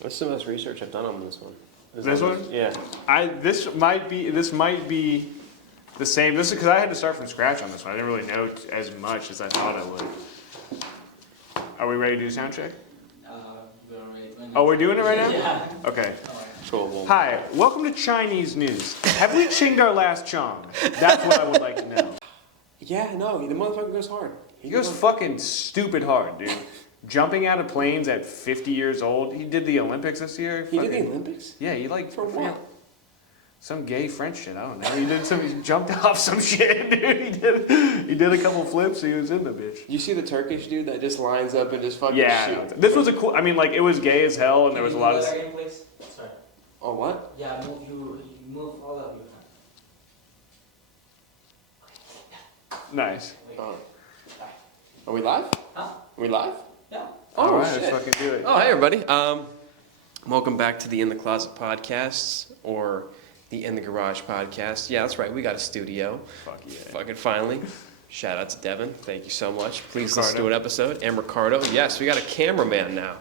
What's the most research I've done on this one? This one? Yeah. This might be the same. This is because I had to start from scratch on this one. I didn't really know as much as I thought I would. Are we ready to do sound check? We're ready. Oh, we're doing it right now? Yeah. Okay. Cool. Hi, welcome to Chinese news. Have we chinged our last chong? That's what I would like to know. Yeah, no, the motherfucker goes hard. He goes fucking stupid hard, dude. Jumping out of planes at 50 years old. He did the Olympics this year. He did the Olympics? Yeah, he like For what? Some gay French shit. I don't know. He jumped off some shit, dude. He did a couple flips. He was in the bitch. You see the Turkish dude that just lines up and just fucking Yeah, shoots? this was a cool. I mean, like it was gay as hell, and there was a lot of. Again, please? Sorry. Oh, what? Yeah, move all of your hands. Nice. Wait. Are we live? Huh? Are we live? Yeah. Oh, All right, shit. let's fucking do it. Oh, hey everybody. Welcome back to the In the Closet Podcasts, or the In the Garage Podcast. Yeah, that's right. We got a studio. Fuck yeah. Fucking finally. Shout out to Devin. Thank you so much. Please listen Ricardo. to an episode. And Ricardo. Yes, we got a cameraman now.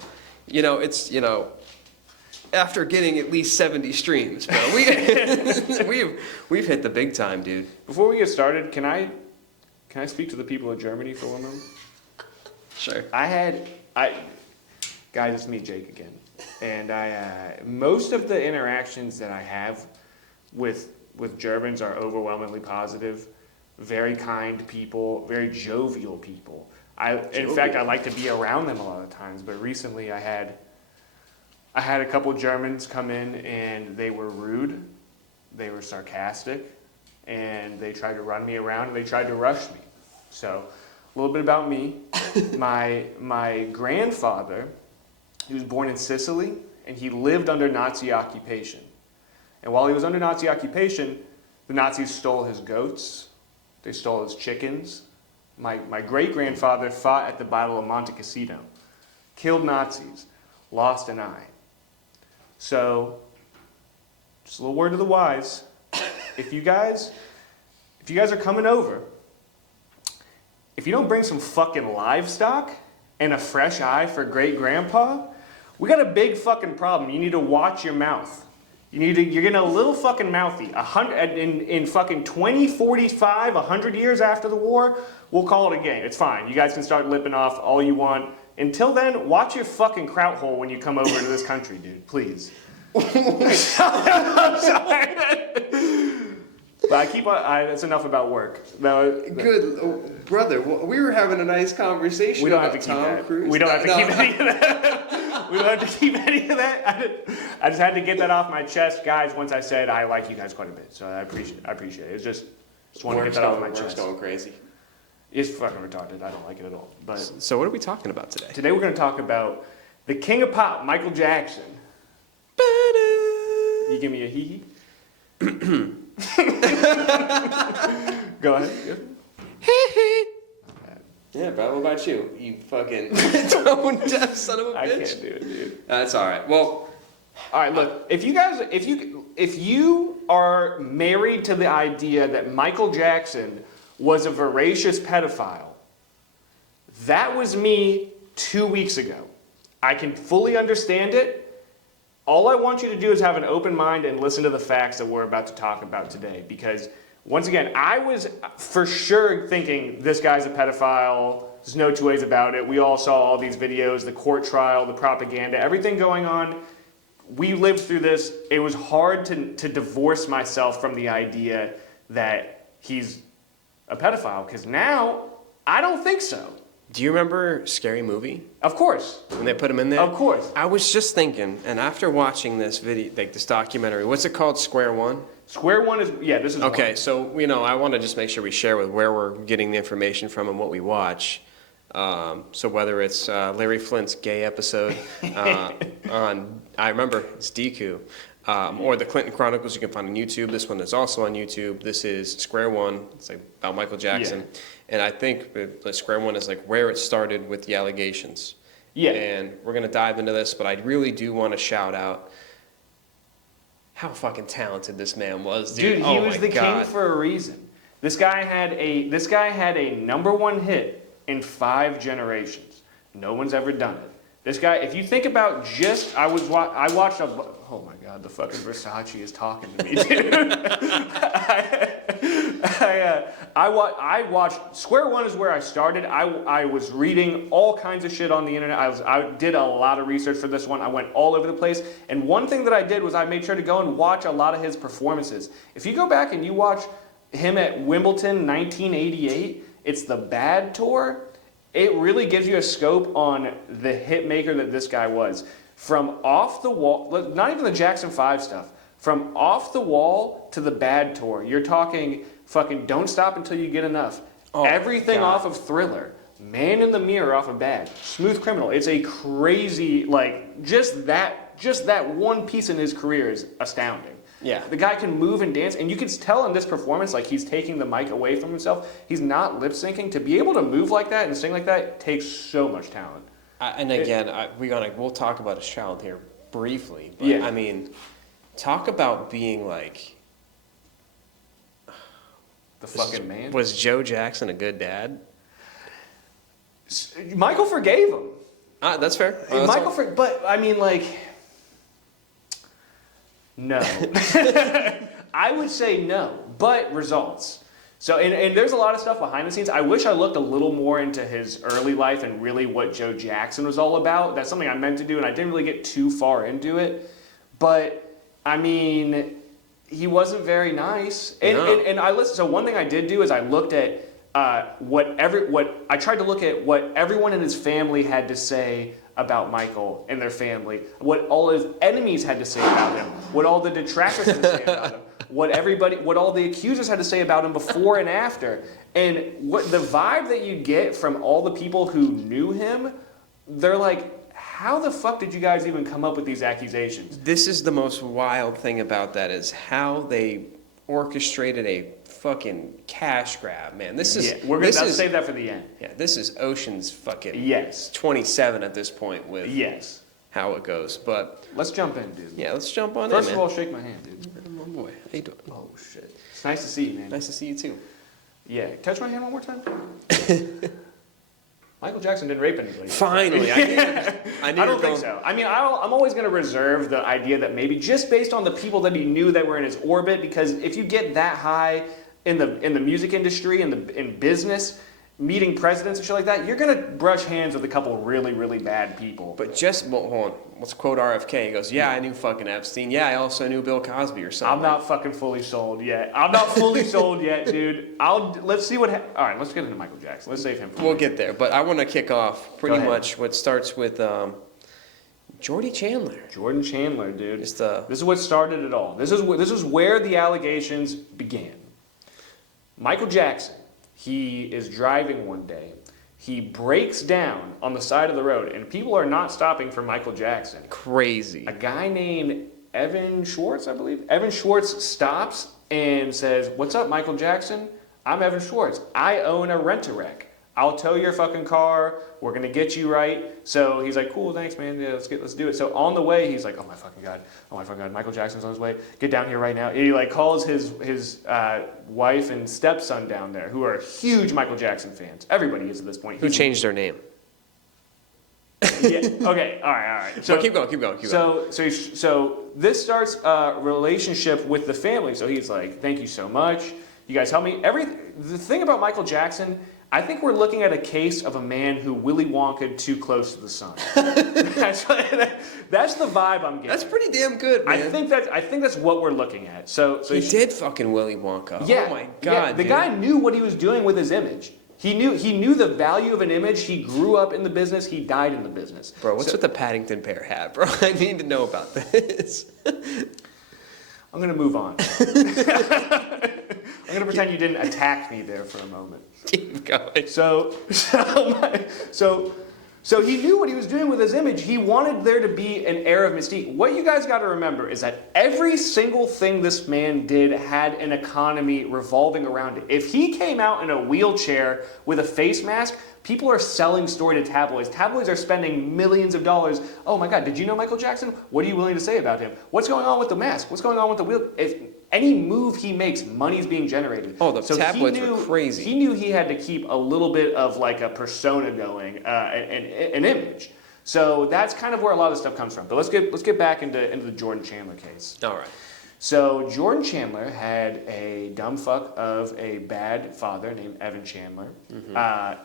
After getting at least 70 streams, bro, we've hit the big time, dude. Before we get started, can I speak to the people of Germany for 1 moment? Sure. Guys, it's me, Jake, again. And most of the interactions that I have with Germans are overwhelmingly positive, very kind people, very jovial people. In fact, I like to be around them a lot of times. But recently, I had a couple Germans come in, and they were rude, they were sarcastic, and they tried to run me around, and they tried to rush me. So, a little bit about me. My grandfather, he was born in Sicily, and he lived under Nazi occupation. And while he was under Nazi occupation, the Nazis stole his goats, they stole his chickens. My great-grandfather fought at the Battle of Monte Cassino, killed Nazis, lost an eye. So, just a little word to the wise. If you guys are coming over, if you don't bring some fucking livestock and a fresh eye for great-grandpa, we got a big fucking problem. You need to watch your mouth. You're getting a little fucking mouthy. In fucking 2045, 100 years after the war, we'll call it a game. It's fine. You guys can start lipping off all you want. Until then, watch your fucking kraut hole when you come over to this country, dude. Please. I'm sorry. But it's enough about work. Good brother. We were having a nice conversation. We don't have to keep Tom that. Cruise. We don't have to keep any of that. We don't have to keep any of that. I just had to get that off my chest, guys. Once I said I like you guys quite a bit, so I appreciate it. It's just want to get that off my chest. Going crazy. It's fucking retarded. I don't like it at all. But so what are we talking about today? Today we're going to talk about the king of pop, Michael Jackson. You give me a hee hee. Go ahead. Yeah, bro. What about you? You fucking tone deaf son of a bitch. I can't do it, dude. That's all right. Well, all right. Look, if you are married to the idea that Michael Jackson was a voracious pedophile, that was me 2 weeks ago. I can fully understand it. All I want you to do is have an open mind and listen to the facts that we're about to talk about today. Because, once again, I was for sure thinking this guy's a pedophile. There's no two ways about it. We all saw all these videos, the court trial, the propaganda, everything going on. We lived through this. It was hard to divorce myself from the idea that he's a pedophile. Because now, I don't think so. do you remember Scary Movie? Of course. When they put him in there? Of course. I was just thinking, and after watching this video, like this documentary, what's it called? Square One? Square One is, yeah, this is Okay, one. so, I want to just make sure we share with where we're getting the information from and what we watch. So whether it's Larry Flint's gay episode on, I remember, it's Deku, or the Clinton Chronicles you can find on YouTube. This one is also on YouTube. This is Square One. It's like about Michael Jackson. Yeah. And I think the Square One is like where it started with the allegations. Yeah. And we're going to dive into this, but I really do want to shout out how fucking talented this man was, dude. Dude, he was the king for a reason. This guy had a #1 hit in 5 generations. No one's ever done it. This guy, if you think about just, I watched oh my God, the fucking Versace is talking to me, dude. I watched, Square One is where I started. I was reading all kinds of shit on the internet. I did a lot of research for this one. I went all over the place. And one thing that I did was I made sure to go and watch a lot of his performances. If you go back and you watch him at Wimbledon 1988, it's the Bad Tour. It really gives you a scope on the hit maker that this guy was. From off the wall, not even the Jackson 5 stuff, from off the wall to the Bad Tour, you're talking fucking Don't Stop Until You Get Enough. Oh, everything God. off of Thriller. Man in the Mirror off of Bad. Smooth Criminal. It's a crazy, like, just that one piece in his career is astounding. Yeah. The guy can move and dance, and you can tell in this performance, like, he's taking the mic away from himself. He's not lip syncing. To be able to move like that and sing like that takes so much talent. And again, we'll talk about his child here briefly, but Yeah. I mean, talk about being like The fucking man. Was Joe Jackson a good dad? Michael forgave him. That's fair. That's all. But I mean, like, no. I would say no, but results. So, and there's a lot of stuff behind the scenes. I wish I looked a little more into his early life and really what Joe Jackson was all about. That's something I meant to do, and I didn't really get too far into it. But, I mean, he wasn't very nice. And, No. and I listened. So one thing I did do is I looked at I tried to look at what everyone in his family had to say about Michael and their family, what all his enemies had to say about him, what all the detractors had to say about him, what all the accusers had to say about him before and after. And what the vibe that you get from all the people who knew him, they're like, how the fuck did you guys even come up with these accusations? This is the most wild thing about that is how they orchestrated a fucking cash grab, man. This is Save that for the end. Yeah, this is Ocean's fucking Yes. 27 at this point with Yes. how it goes. But Let's jump in, dude. yeah, let's jump on First in, of man. all, shake my hand, dude. Oh boy, how you doing? Oh shit. It's nice to see you, man. Nice to see you too. Yeah. Touch my hand one more time. Michael Jackson didn't rape anybody. Finally, I don't think so. I mean, I'm always going to reserve the idea that maybe just based on the people that he knew that were in his orbit, because if you get that high in the music industry, in business, meeting presidents and shit like that, you're going to brush hands with a couple really, really bad people. But hold on. Let's quote RFK. He goes, "Yeah, I knew fucking Epstein. Yeah, I also knew Bill Cosby or something." I'm not fucking fully sold yet. I'm not fully sold yet, dude. Let's see what. All right, let's get into Michael Jackson. Let's save him. We'll get there, but I want to kick off pretty ahead. much what starts with Jordy Chandler. Jordan Chandler, dude. Just This is what started it all. This is where the allegations began. Michael Jackson, he is driving one day. He breaks down on the side of the road, and people are not stopping for Michael Jackson. Crazy. A guy named Evan Schwartz, I believe. Evan Schwartz stops and says, "What's up, Michael Jackson? I'm Evan Schwartz. I own a rent-a-wreck. I'll tow your fucking car. We're gonna get you right." So he's like, "Cool, thanks, man. Yeah, let's do it." So on the way, he's like, "Oh my fucking god! Michael Jackson's on his way. Get down here right now." And he like calls his wife and stepson down there, who are huge Michael Jackson fans. Everybody is at this point. Who changed their name? Yeah. Okay. All right. So keep going. So this starts a relationship with the family. So he's like, "Thank you so much. You guys help me." The thing about Michael Jackson, I think we're looking at a case of a man who Willy Wonka'd too close to the sun. That's the vibe I'm getting. That's pretty damn good, man. I think that's what we're looking at. So he did fucking Willy Wonka. Yeah. Oh my god. Yeah, the guy knew what he was doing with his image. He knew the value of an image. He grew up in the business. He died in the business. Bro, what's with the Paddington Bear hat, bro? I need to know about this. I'm gonna move on. I'm gonna pretend you didn't attack me there for a moment. Keep going. So he knew what he was doing with his image. He wanted there to be an air of mystique. What you guys got to remember is that every single thing this man did had an economy revolving around it. If he came out in a wheelchair with a face mask, people are selling story to tabloids. Tabloids are spending millions of dollars. Oh my God, did you know Michael Jackson? What are you willing to say about him? What's going on with the mask? What's going on with the wheel? If any move he makes, money's being generated. Oh, the tabloids were crazy. He knew he had to keep a little bit of like a persona going, an image. So that's kind of where a lot of stuff comes from. But let's get back into the Jordan Chandler case. All right. So Jordan Chandler had a dumb fuck of a bad father named Evan Chandler,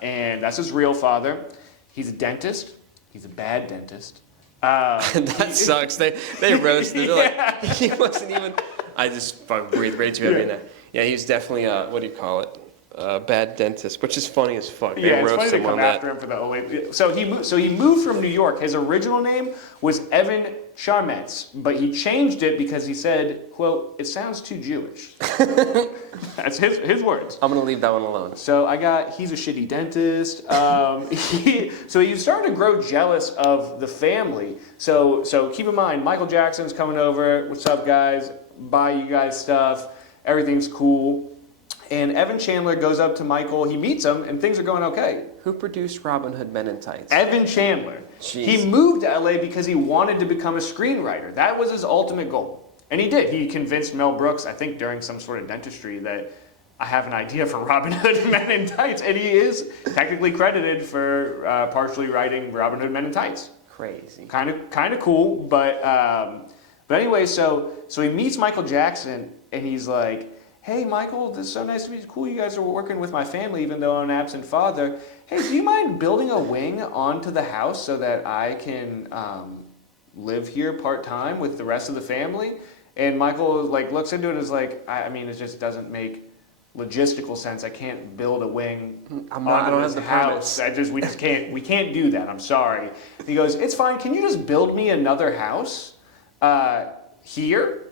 and that's his real father. He's a dentist. He's a bad dentist. That sucks. They roasted. They're like, he wasn't even. I just fucking breathed right to everything there. Yeah, he's definitely what do you call it? Bad dentist, which is funny as fuck. They Yeah, it's funny roast to him come on that. after him for the OA. So he moved from New York. His original name was Evan Charmetz, but he changed it because he said, quote, "It sounds too Jewish." That's his words. I'm gonna leave that one alone. So he's a shitty dentist. So he started to grow jealous of the family. So keep in mind, Michael Jackson's coming over. What's up, guys? Buy you guys stuff. Everything's cool. And Evan Chandler goes up to Michael. He meets him, and things are going okay. Who produced Robin Hood Men in Tights? Evan Chandler. Jeez. He moved to LA because he wanted to become a screenwriter. That was his ultimate goal. And he did. He convinced Mel Brooks, I think during some sort of dentistry, that I have an idea for Robin Hood Men in Tights. And he is technically credited for partially writing Robin Hood Men in Tights. Crazy. Kind of cool. But anyway, so he meets Michael Jackson, and he's like, "Hey, Michael, this is so nice to meet you. Cool, you guys are working with my family, even though I'm an absent father. Hey, do you mind building a wing onto the house so that I can live here part-time with the rest of the family?" And Michael looks into it and is like, I mean, it just doesn't make logistical sense. I can't build a wing onto this house. We can't do that. I'm sorry. He goes, "It's fine. Can you just build me another house here?"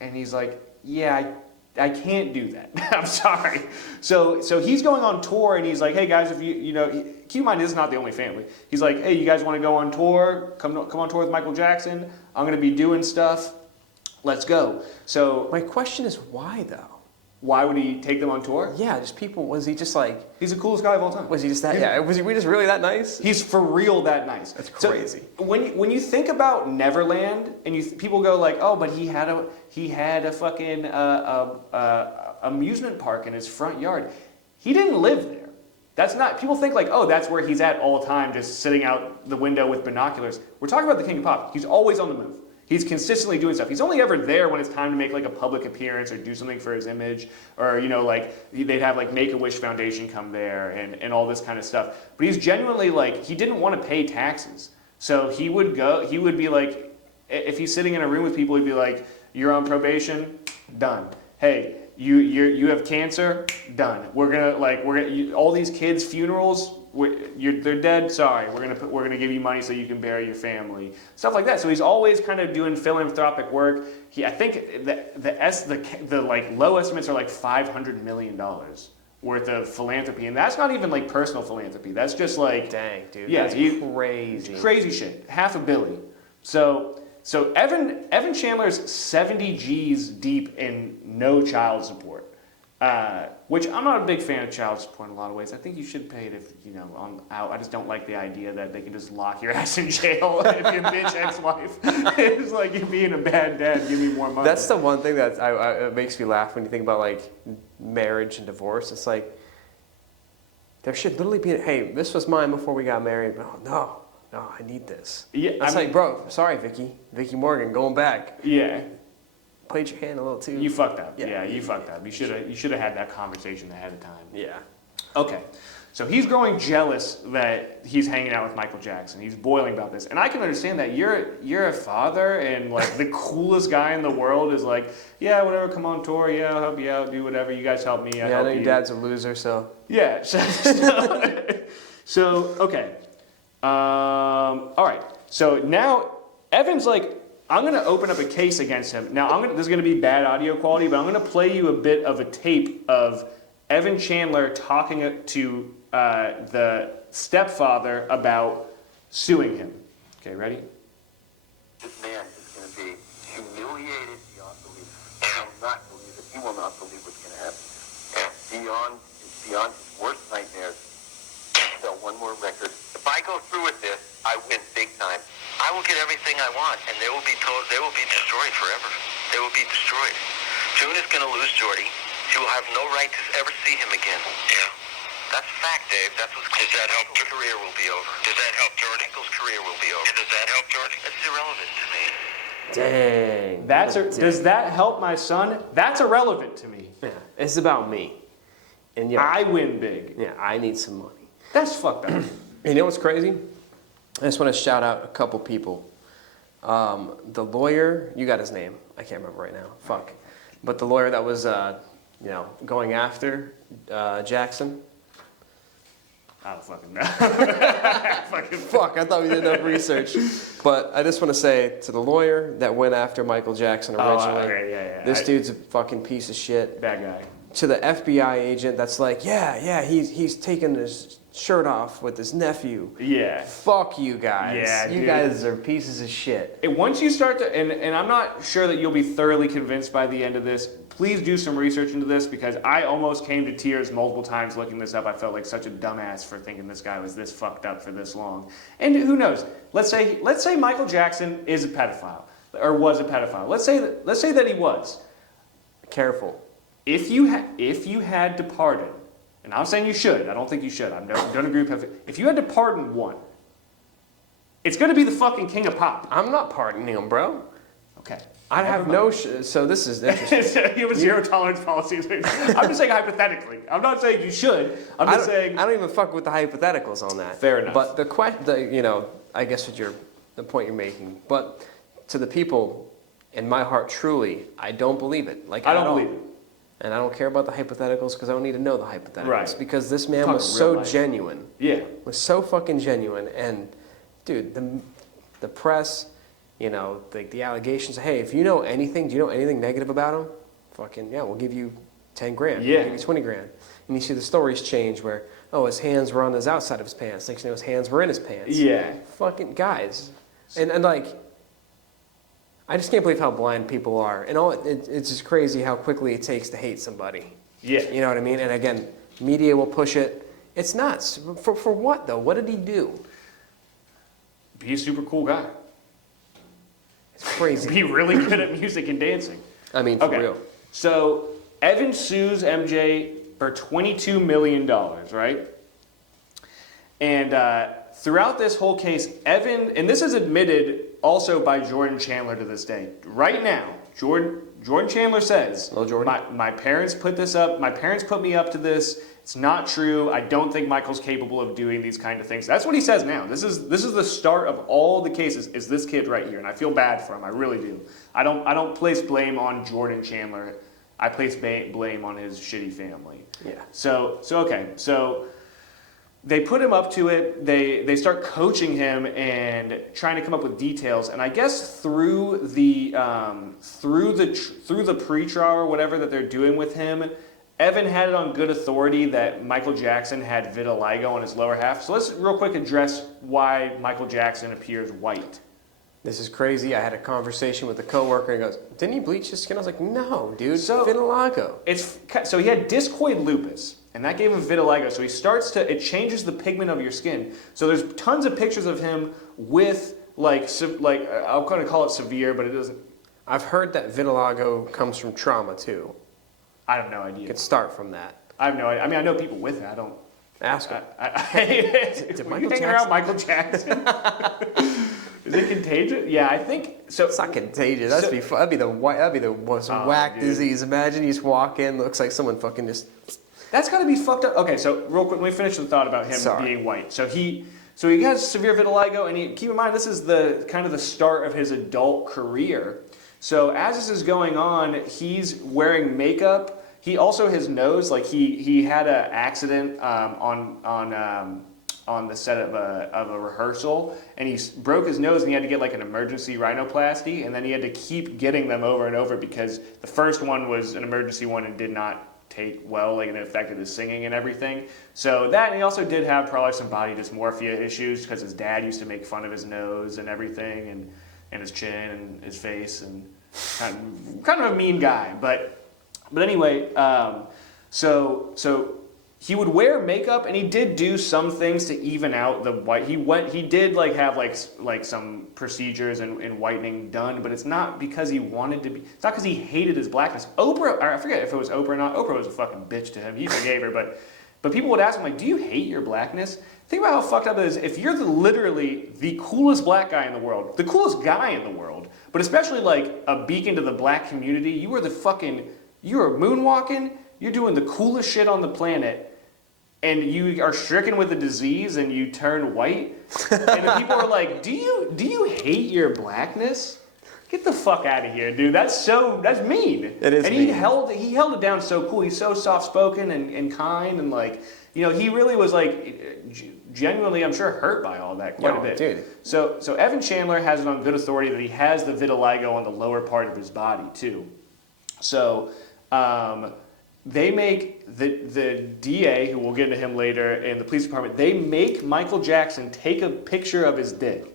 And he's like, "Yeah, I can't do that. I'm sorry." So he's going on tour, and he's like, "Hey guys, if you know, keep in mind this is not the only family." He's like, "Hey, you guys want to go on tour? Come on tour with Michael Jackson. I'm going to be doing stuff. Let's go." So My question is why though? why would he take them on tour? Yeah, just people. Was he just like? He's the coolest guy of all time. Was he just that? Yeah. Was he just really that nice? He's for real that nice. That's crazy. So when you think about Neverland, and people go like, "Oh, but he had a fucking amusement park in his front yard." He didn't live there. That's not. People think like, "Oh, that's where he's at all the time, just sitting out the window with binoculars." We're talking about the King of Pop. He's always on the move. He's consistently doing stuff. He's only ever there when it's time to make like a public appearance or do something for his image, or they'd have like Make-A-Wish Foundation come there and all this kind of stuff. But he's genuinely he didn't want to pay taxes, so he would be like, if he's sitting in a room with people, he'd be like, "You're on probation, done. Hey, you have cancer, done. We're gonna all these kids' funerals. They're dead. Sorry, we're gonna give you money so you can bury your family, stuff like that." So he's always kind of doing philanthropic work. I think the low estimates are like $500 million worth of philanthropy, and that's not even like personal philanthropy. That's just like, dang, dude. Yeah, that's crazy. Crazy shit. $500 million. So Evan Chandler's 70 G's deep in no child support. Which I'm not a big fan of child support in a lot of ways. I think you should pay it if, I just don't like the idea that they can just lock your ass in jail if your bitch ex-wife is like, "You're being a bad dad, give me more money." That's the one thing that it makes me laugh when you think about like marriage and divorce. It's like there should literally be, "Hey, this was mine before we got married." But no, I need this. Yeah, It's like, bro, sorry, Vicky Morgan, going back. Yeah. Played your hand a little too. You fucked up. Yeah. Yeah, you fucked up. You should have had that conversation ahead of time. Yeah. Okay. So he's growing jealous that he's hanging out with Michael Jackson. He's boiling about this. And I can understand that. You're a father, and like the coolest guy in the world is like, "Yeah, whatever, come on tour. Yeah, I'll help you out. Do whatever. You guys help me. I I help know you." your dad's a loser, so. Yeah. So okay. All right. So now Evan's like, "I'm going to open up a case against him." Now, this is going to be bad audio quality, but I'm going to play you a bit of a tape of Evan Chandler talking to the stepfather about suing him. Okay, ready? This man is going to be humiliated beyond belief. I will not believe it. He will not believe what's going to happen. It's beyond his worst nightmares. Sell one more record. If I go through with this, I win big time. I will get everything I want, and they will be destroyed forever. They will be destroyed. June is going to lose Jordy. She will have no right to ever see him again. Yeah. That's a fact, Dave. That's what's Does that help your career will be over? Does that help Jordan? Michael's career will be over. And does that help Jordan? That's irrelevant to me. Dang. Does that help my son? That's irrelevant to me. Yeah, it's about me. And yeah, I win big. yeah, I need some money. That's fucked up. You know what's crazy? I just want to shout out a couple people. The lawyer, you got his name. I can't remember right now. Fuck. But the lawyer that was, going after Jackson. I don't fucking know. Fuck, I thought we did enough research. But I just want to say to the lawyer that went after Michael Jackson originally, okay, yeah. this dude's a fucking piece of shit. Bad guy. To the FBI agent that's like, he's taking his shirt off with his nephew. Yeah. Fuck you guys. Yeah, you dude. guys are pieces of shit. Once you start to, and I'm not sure that you'll be thoroughly convinced by the end of this, please do some research into this because I almost came to tears multiple times looking this up. I felt like such a dumbass for thinking this guy was this fucked up for this long. And who knows? Let's say Michael Jackson is a pedophile or was a pedophile. Let's say that he was. Careful. If you had to pardon, and I'm saying you should, I don't think you should. I don't agree with if you had to pardon one, it's going to be the fucking king of pop. I'm not pardoning him, bro. Okay. I have no. So this is interesting. You have a zero tolerance policy. I'm just saying hypothetically. I'm not saying you should. I'm just saying. I don't even fuck with the hypotheticals on that. Fair enough. But I guess the point you're making. But to the people, in my heart, truly, I don't believe it. Like I don't believe it. And I don't care about the hypotheticals because I don't need to know the hypotheticals. Right. Because this man Talking was so real life. genuine. Yeah. Was so fucking genuine. And, dude, the press, the allegations. Hey, if you know anything, do you know anything negative about him? Fucking, yeah, we'll give you 10 grand. Yeah. We'll give you 20 grand. And you see the stories change where, his hands were on his outside of his pants. Next thing you know, his hands were in his pants. Yeah. Fucking guys. And I just can't believe how blind people are. And it's just crazy how quickly it takes to hate somebody. Yeah. You know what I mean? And again, media will push it. It's nuts. For what, though? What did he do? Be a super cool guy. It's crazy. Be really good at music and dancing. I mean, for real. So Evan sues MJ for $22 million, right? And throughout this whole case, Evan, and this is admitted also by Jordan Chandler to this day. Right now, Jordan Chandler says, Hello, Jordan. My parents put this up. My parents put me up to this. It's not true. I don't think Michael's capable of doing these kind of things. That's what he says now. This is the start of all the cases. Is this kid right here? And I feel bad for him. I really do. I don't place blame on Jordan Chandler. I place blame on his shitty family. Yeah. So they put him up to it. They start coaching him and trying to come up with details. And I guess through the pre-trial or whatever that they're doing with him, Evan had it on good authority that Michael Jackson had vitiligo on his lower half. So let's real quick address why Michael Jackson appears white. This is crazy. I had a conversation with a coworker and he goes, "Didn't he bleach his skin?" I was like, "No, dude. So- vitiligo." So he had discoid lupus, and that gave him vitiligo. So it changes the pigment of your skin. So there's tons of pictures of him with I'll kind of call it severe, but it doesn't. I've heard that vitiligo comes from trauma too. I have no idea. You could start from that. I have no idea. I mean, I know people with it. I don't. Ask him. Were Michael you hanging around Michael Jackson? Is it contagious? Yeah, I think so. It's not contagious. That'd be the most whack dude. disease. Imagine you just walk in, looks like someone fucking just. That's got to be fucked up. Okay, so real quick, let me finish the thought about him being white. So he has severe vitiligo, and keep in mind this is the kind of the start of his adult career. So as this is going on, he's wearing makeup. He also his nose, like he had an accident on the set of a rehearsal, and he broke his nose, and he had to get like an emergency rhinoplasty, and then he had to keep getting them over and over because the first one was an emergency one and did not take well, like, and it affected his singing and everything. So that, and he also did have probably some body dysmorphia issues because his dad used to make fun of his nose and everything, and his chin and his face, and kind of a mean guy. But anyway, so he would wear makeup, and he did do some things to even out the white. He did have some procedures and whitening done, but it's not because he wanted to be. It's not because he hated his blackness. Oprah, I forget if it was Oprah or not. Oprah was a fucking bitch to him. He forgave her, but But people would ask him, like, do you hate your blackness? Think about how fucked up it is. If you're literally the coolest black guy in the world, the coolest guy in the world, but especially like a beacon to the black community, you are moonwalking, you're doing the coolest shit on the planet, and you are stricken with a disease and you turn white, and the people are like, do you hate your blackness? Get the fuck out of here, dude. That's mean. It is and mean. he held it down so cool. He's so soft spoken and kind, and like, you know, he really was like genuinely, I'm sure, hurt by all that quite a bit. Dude. So Evan Chandler has it on good authority that he has the vitiligo on the lower part of his body too. So they make the DA, who we'll get into him later, and the police department, they make Michael Jackson take a picture of his dick.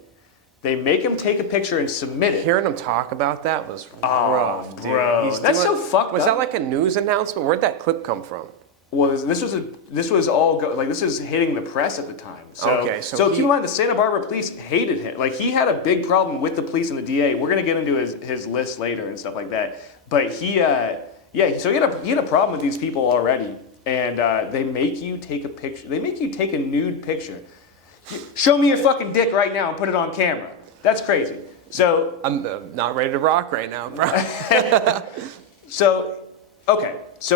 They make him take a picture and submit it. Hearing him talk about that was rough, dude. bro. That's so fucked Was up. that like a news announcement? Where'd that clip come from? Well, this is hitting the press at the time. Okay, so keep in mind the Santa Barbara police hated him. Like, he had a big problem with the police and the DA. We're gonna get into his list later and stuff like that. But so he had a problem with these people already, and they make you take a picture. They make you take a nude picture. Show me your fucking dick right now and put it on camera. That's crazy. So I'm not ready to rock right now, bro. So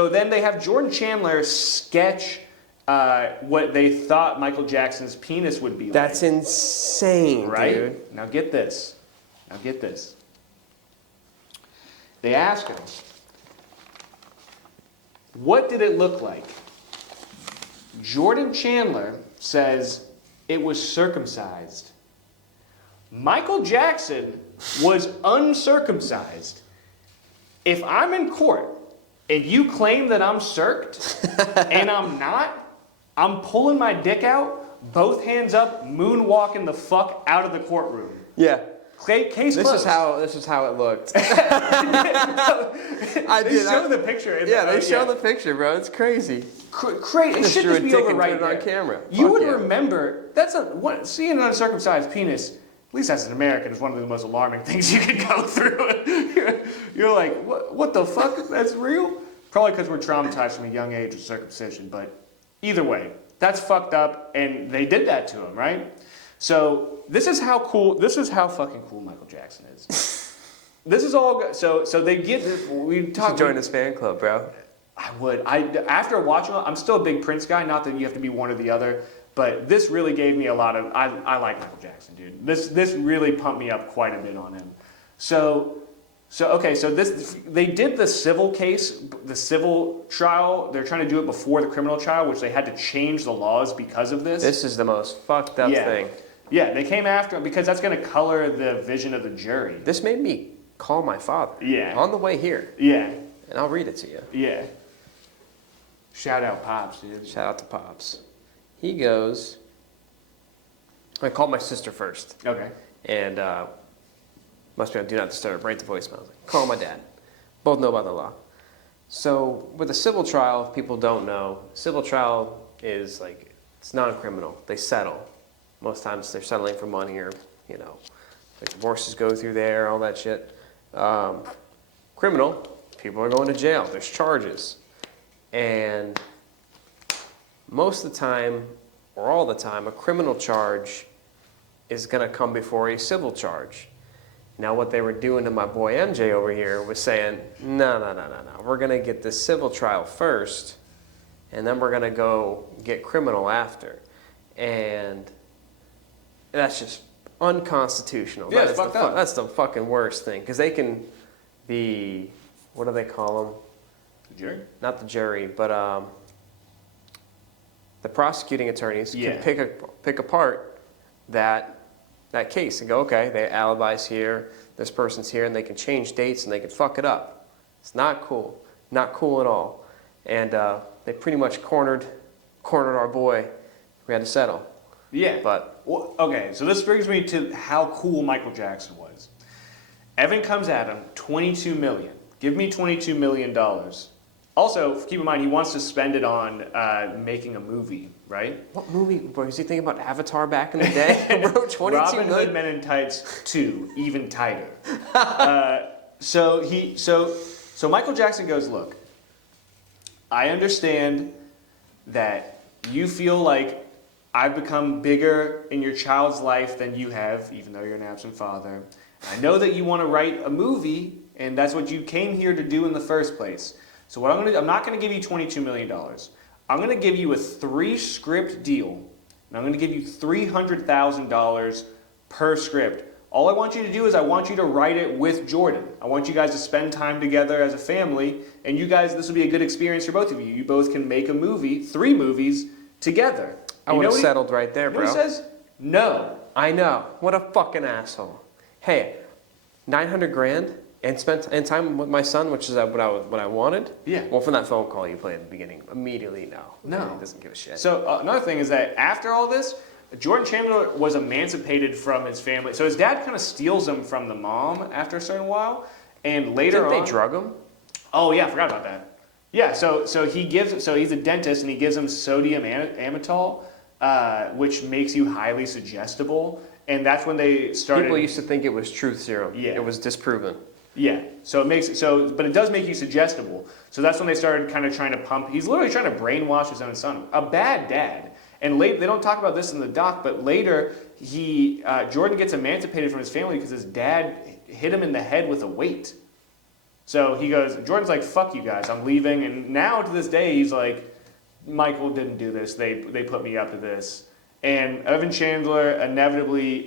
then they have Jordan Chandler sketch what they thought Michael Jackson's penis would be like. That's insane, Right? dude. Now get this. They ask him, what did it look like? Jordan Chandler says it was circumcised. Michael Jackson was uncircumcised. If I'm in court and you claim that I'm circed and I'm not, I'm pulling my dick out, both hands up, moonwalking the fuck out of the courtroom. Yeah. Case This closed. is how it looked. They show the picture. They show the picture, bro. It's crazy. Crazy. It Just should drew a just be dick over and right put it on there. camera. You Fuck would yeah. remember seeing an uncircumcised penis. At least as an American, is one of the most alarming things you could go through. You're like, what the fuck? That's real? Probably because we're traumatized from a young age with circumcision. But either way, that's fucked up, and they did that to him, right? So this is how fucking cool Michael Jackson is. This is all. So they get this. We talked. Join this fan club, bro. I would. After watching, I'm still a big Prince guy. Not that you have to be one or the other, but this really gave me a lot of. I like Michael Jackson, dude. This really pumped me up quite a bit on him. So they did the civil case, the civil trial. They're trying to do it before the criminal trial, which they had to change the laws because of this. This is the most fucked up thing. Yeah, they came after him because that's going to color the vision of the jury. This made me call my father. Yeah. On the way here. Yeah. And I'll read it to you. Yeah. Shout out Pops, dude. Shout out to Pops. He goes, I called my sister first. Okay. And must be on Do Not Disturb, right to voicemail. I was like, call my dad. Both know about the law. So with a civil trial, if people don't know, civil trial is like, it's non-criminal. They settle. Most times they're settling for money or, like divorces go through there, all that shit. Criminal, people are going to jail. There's charges. And most of the time, or all the time, a criminal charge is going to come before a civil charge. Now, what they were doing to my boy MJ over here was saying, no. We're going to get this civil trial first, and then we're going to go get criminal after. And that's just unconstitutional. Yeah, it's fucked up. That's the fucking worst thing. Because they can, what do they call them? The jury? Not the jury, but the prosecuting attorneys can pick apart that case and go, okay, they alibi's here, this person's here, and they can change dates and they can fuck it up. It's not cool. Not cool at all. And they pretty much cornered our boy. We had to settle. Yeah. But okay, so this brings me to how cool Michael Jackson was. Evan comes at him, $22 million. Give me $22 million. Also, keep in mind, he wants to spend it on making a movie, right? what movie? Bro, was he thinking about Avatar back in the day? Bro, 22 Robin million? Hood Men in Tights 2, even tighter. So Michael Jackson goes, look, I understand that you feel like I've become bigger in your child's life than you have, even though you're an absent father. I know that you want to write a movie, and that's what you came here to do in the first place. So what I'm not going to give you $22 million. I'm going to give you a 3-script deal, and I'm going to give you $300,000 per script. All I want you to do is I want you to write it with Jordan. I want you guys to spend time together as a family, and you guys, this will be a good experience for both of you. You both can make a movie, 3 movies, together. I would have settled right there, You know bro. what he says? No. I know. What a fucking asshole. Hey, $900,000 and spent time with my son, which is what I wanted. Yeah. Well, from that phone call you played at the beginning, immediately No. He doesn't give a shit. So another thing is that after all this, Jordan Chandler was emancipated from his family. So his dad kind of steals him from the mom after a certain while, and later Didn't on, they drug him? Oh yeah, I forgot about that. Yeah, so he's a dentist and he gives him sodium amytal, which makes you highly suggestible, and that's when they started. People used to think it was truth serum. Yeah. It was disproven. Yeah, so it makes but it does make you suggestible. So that's when they started kind of trying to pump. He's literally trying to brainwash his own son. A bad dad. And they don't talk about this in the doc, but later Jordan gets emancipated from his family because his dad hit him in the head with a weight. So Jordan's like, "Fuck you guys, I'm leaving." And now to this day, he's like, "Michael didn't do this. They put me up to this." And Evan Chandler inevitably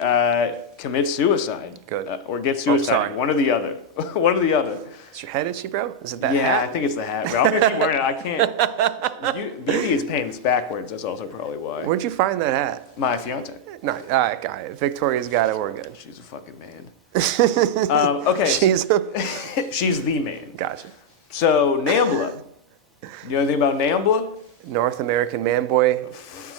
commits suicide. Good. Or gets suicide. sorry. One or the other. One or the other. Is your head itchy, bro? Is it that Yeah, I hat? think it's the hat, bro. I'm gonna keep wearing it. I can't. Beauty is pain. It's backwards. That's also probably why. Where'd you find that hat? My fiance. No, got it. Victoria's got it. We're good. She's a fucking man. Okay. She's She's the man. gotcha. So NAMBLA. You know anything about NAMBLA? North American Man Boy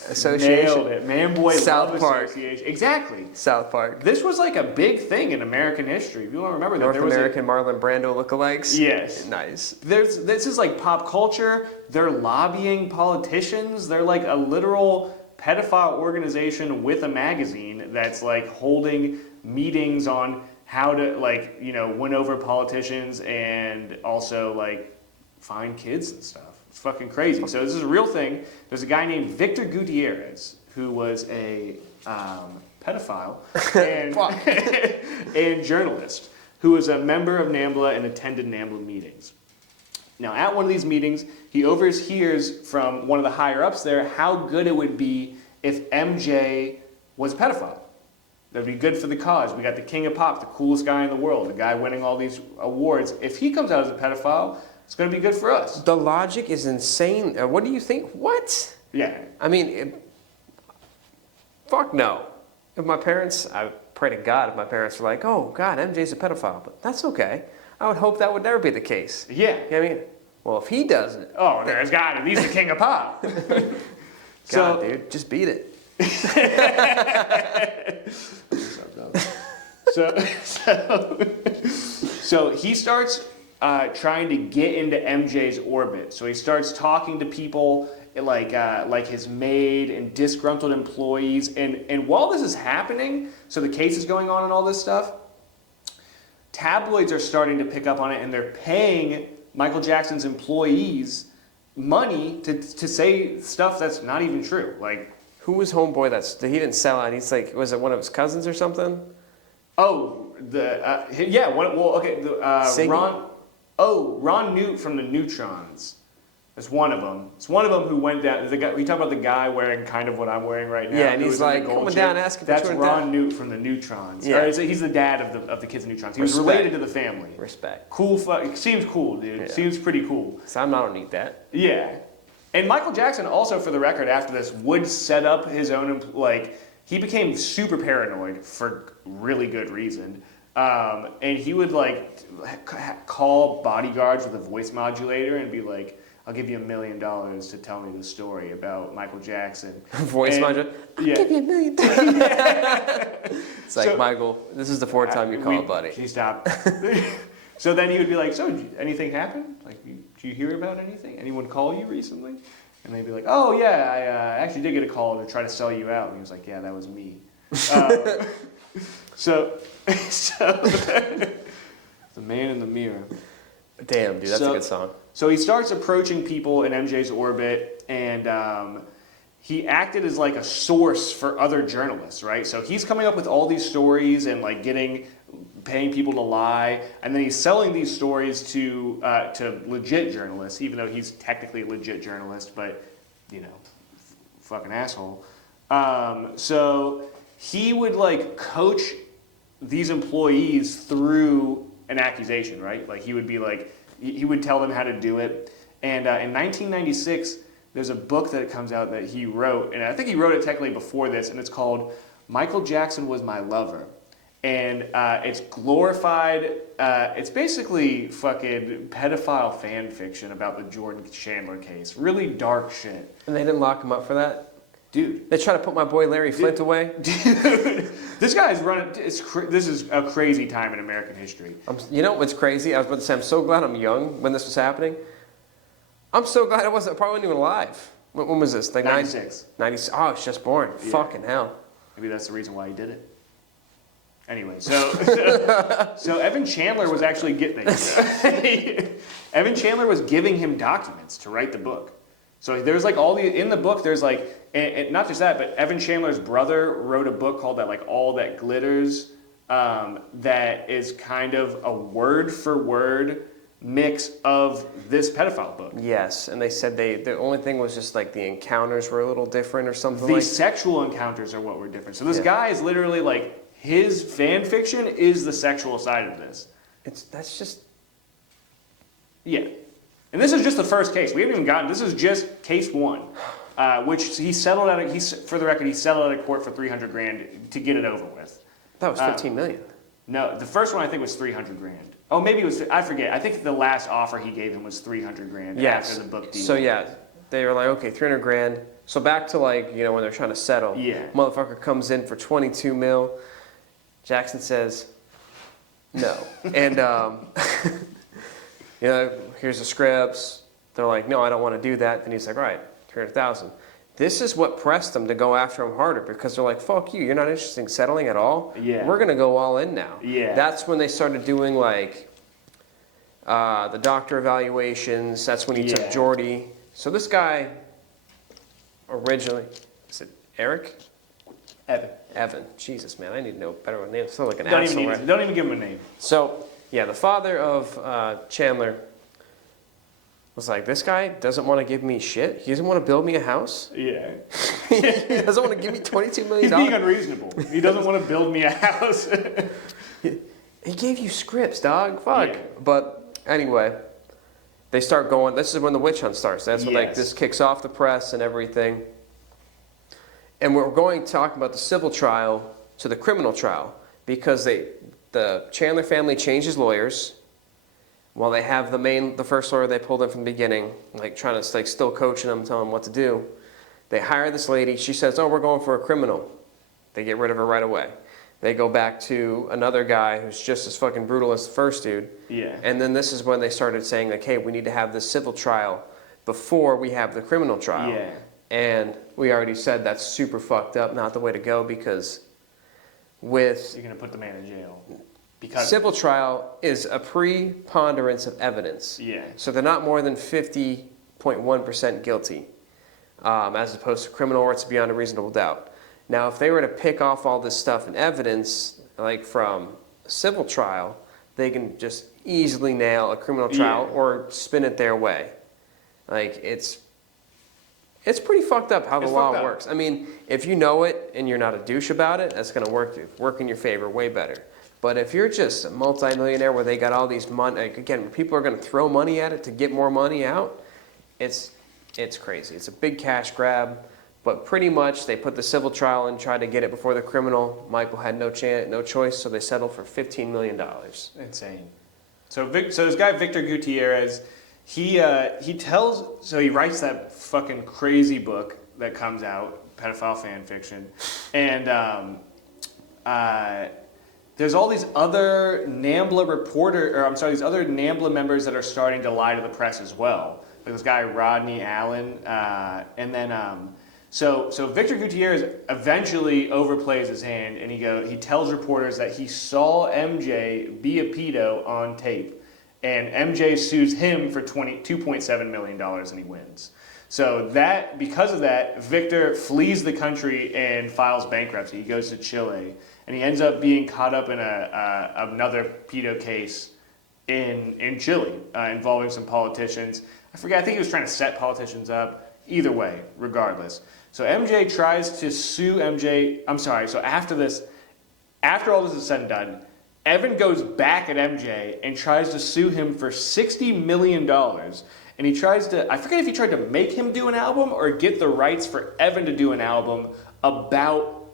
Association. Nailed it. Man Boy South Love Park. Association. Exactly. South Park. This was like a big thing in American history. If you don't remember that, North there was American Marlon Brando lookalikes. Yes. Nice. This is like pop culture. They're lobbying politicians. They're like a literal pedophile organization with a magazine that's like holding meetings on how to win over politicians and also like find kids and stuff. It's fucking crazy. So this is a real thing. There's a guy named Victor Gutierrez who was a pedophile and journalist who was a member of NAMBLA and attended NAMBLA meetings. Now, at one of these meetings, he overhears from one of the higher-ups there how good it would be if MJ was a pedophile. That would be good for the cause. We got the king of pop, the coolest guy in the world, the guy winning all these awards. If he comes out as a pedophile, it's going to be good for us. The logic is insane. What do you think? What? Yeah. I mean, fuck no. If my parents, I pray to God if my parents were like, "Oh God, MJ's a pedophile," but that's okay. I would hope that would never be the case. Yeah. You know what I mean? Well, if he doesn't, Oh, there's God, and he's the king of pop. God, dude, just beat it. So he starts trying to get into MJ's orbit. So he starts talking to people like his maid and disgruntled employees. And while this is happening, so the case is going on and all this stuff, tabloids are starting to pick up on it, and they're paying Michael Jackson's employees money to say stuff that's not even true. Like, Who was homeboy that he didn't sell out? He's like, was it one of his cousins or something? Ron Newt from the Neutrons. That's one of them. It's one of them who went down. The guy, we talk about the guy wearing kind of what I'm wearing right now. Yeah, and who he's was in the like, gold coming chair. down asking for That's $200,000. Ron Newt from the Neutrons. Yeah. Or he's the dad of the kids in Neutrons. He was Respect. related to the family. Respect. Cool. Seems cool, dude. Yeah. Seems pretty cool. So I don't need that. Yeah. And Michael Jackson also, for the record, after this, would set up his own, he became super paranoid for really good reason. And he would, call bodyguards with a voice modulator and be like, "I'll give you $1 million to tell me the story about Michael Jackson." Voice module. I'll Yeah. give you $1 million. It's like, So- Michael, this is the fourth time you call, buddy. Can you stop? So then he would be like, "So, anything happen? Do you hear about anything? Anyone call you recently?" And they'd be like, "Oh, yeah, I actually did get a call to try to sell you out." And he was like, "Yeah, that was me." So the man in the mirror. Damn, dude, that's a good song. So he starts approaching people in MJ's orbit, and he acted as like a source for other journalists, right? So he's coming up with all these stories and like paying people to lie, and then he's selling these stories to legit journalists, even though he's technically a legit journalist, but you know, fucking asshole. So he would like coach these employees through an accusation, right? Like he would be like, he would tell them how to do it. And in 1996, there's a book that comes out that he wrote, and I think he wrote it technically before this, and it's called Michael Jackson Was My Lover. And it's glorified, it's basically fucking pedophile fan fiction about the Jordan Chandler case. Really dark shit. And they didn't lock him up for that? Dude. They try to put my boy Larry Flint away? Dude, this guy's running, this is a crazy time in American history. You know what's crazy? I was about to say, I'm so glad I'm young when this was happening. I'm so glad I probably wasn't even alive. When was this? Like 96. 96. Oh, I was just born. Yeah. Fucking hell. Maybe that's the reason why he did it. Anyway, so Evan Chandler was actually Evan Chandler was giving him documents to write the book. So there's like in the book there's like, and not just that, but Evan Chandler's brother wrote a book called that, like All That Glitters, that is kind of a word for word mix of this pedophile book. Yes, and they said the only thing was just like the encounters were a little different or something. The sexual encounters are what were different. So this guy is literally like, his fan fiction is the sexual side of this. That's just... Yeah. And this is just the first case. We haven't even gotten... This is just case one, which he settled out of... For the record, he settled out of court for $300,000 to get it over with. That was $15 million. No, the first one I think was $300,000. Oh, maybe it was... I forget. I think the last offer he gave him was $300,000 after the book deal. So yeah, they were like, okay, $300,000. So back to like, you know, when they're trying to settle. Yeah. Motherfucker comes in for $22 million. Jackson says, no. And, you know, here's the scripts. They're like, no, I don't want to do that. And he's like, all right, $300,000. This is what pressed them to go after him harder, because they're like, fuck you, you're not interested in settling at all? Yeah. We're going to go all in now. Yeah. That's when they started doing like the doctor evaluations. That's when he took Jordy. So this guy originally, is it Eric? Evan. Jesus, man, I need to know better what name. Sound like an asshole, right? Don't even give him a name. So, yeah, the father of Chandler was like, this guy doesn't want to give me shit. He doesn't want to build me a house. Yeah. He doesn't want to give me $22 million. He's being unreasonable. He doesn't want to build me a house. He gave you scripts, dog. Fuck. Yeah. But anyway, they start going. This is when the witch hunt starts. That's when like this kicks off the press and everything. And we're going to talk about the civil trial to the criminal trial, because the Chandler family changes lawyers while they have the first lawyer they pulled in from the beginning, like trying to like still coaching them, telling them what to do. They hire this lady. She says, oh, we're going for a criminal. They get rid of her right away. They go back to another guy who's just as fucking brutal as the first dude. Yeah. And then this is when they started saying, like, hey, we need to have this civil trial before we have the criminal trial. Yeah. And we already said that's super fucked up, not the way to go, because with... You're going to put the man in jail. Because civil trial is a preponderance of evidence. Yeah. So they're not more than 50.1% guilty, as opposed to criminal where it's beyond a reasonable doubt. Now, if they were to pick off all this stuff in evidence, like from a civil trial, they can just easily nail a criminal trial or spin it their way. Like, it's pretty fucked up how the law works. I mean, if you know it and you're not a douche about it, that's going to work in your favor way better. But if you're just a multimillionaire where they got all these money, like, again, people are going to throw money at it to get more money out, it's crazy. It's a big cash grab. But pretty much they put the civil trial and tried to get it before the criminal. Michael had no choice, so they settled for $15 million. Insane. So this guy Victor Gutierrez, he writes that fucking crazy book that comes out, pedophile fan fiction, and there's all these other NAMBLA these other NAMBLA members that are starting to lie to the press as well. Like this guy Rodney Allen, and then. So Victor Gutierrez eventually overplays his hand, and he tells reporters that he saw MJ be a pedo on tape, and MJ sues him for $2.7 million, and he wins. So because of that, Victor flees the country and files bankruptcy. He goes to Chile, and he ends up being caught up in another pedo case in Chile involving some politicians. I forget. I think he was trying to set politicians up. Either way, regardless. So MJ tries to sue MJ. I'm sorry. So after all this is said and done, Evan goes back at MJ and tries to sue him for $60 million. And he tries to, I forget if he tried to make him do an album or get the rights for Evan to do an album about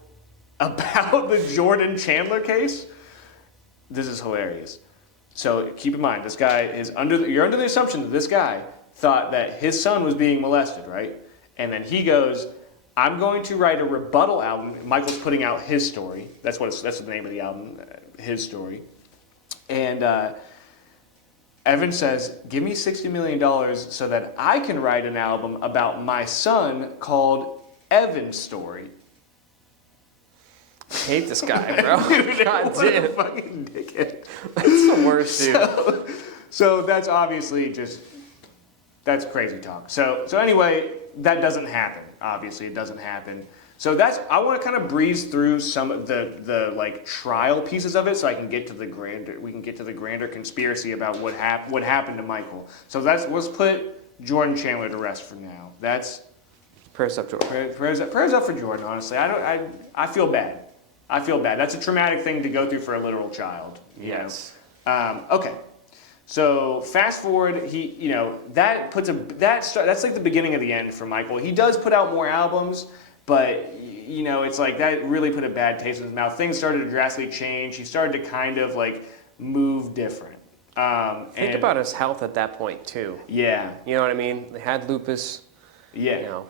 the Jordan Chandler case. This is hilarious. So keep in mind, this guy is you're under the assumption that this guy thought that his son was being molested, right? And then he goes, I'm going to write a rebuttal album. Michael's putting out his story. That's the name of the album, his story. And Evan says, give me $60 million so that I can write an album about my son called Evan's Story. I hate this guy, bro. Dude, God what a damn. fucking dickhead. That's the worst, dude. So that's obviously that's crazy talk. So anyway, that doesn't happen. Obviously, it doesn't happen. So I want to kind of breeze through some of the like trial pieces of it, so we can get to the grander conspiracy about what happened to Michael. So let's put Jordan Chandler to rest for now. That's Prayers up, Jordan. prayers up for Jordan. Honestly, I feel bad. I feel bad. That's a traumatic thing to go through for a literal child. Yes. Okay. So fast forward, that's like the beginning of the end for Michael. He does put out more albums, but it's like that really put a bad taste in his mouth. Things started to drastically change. He started to kind of like move different. Think about his health at that point too. Yeah. You know what I mean? They had lupus. Yeah. You know.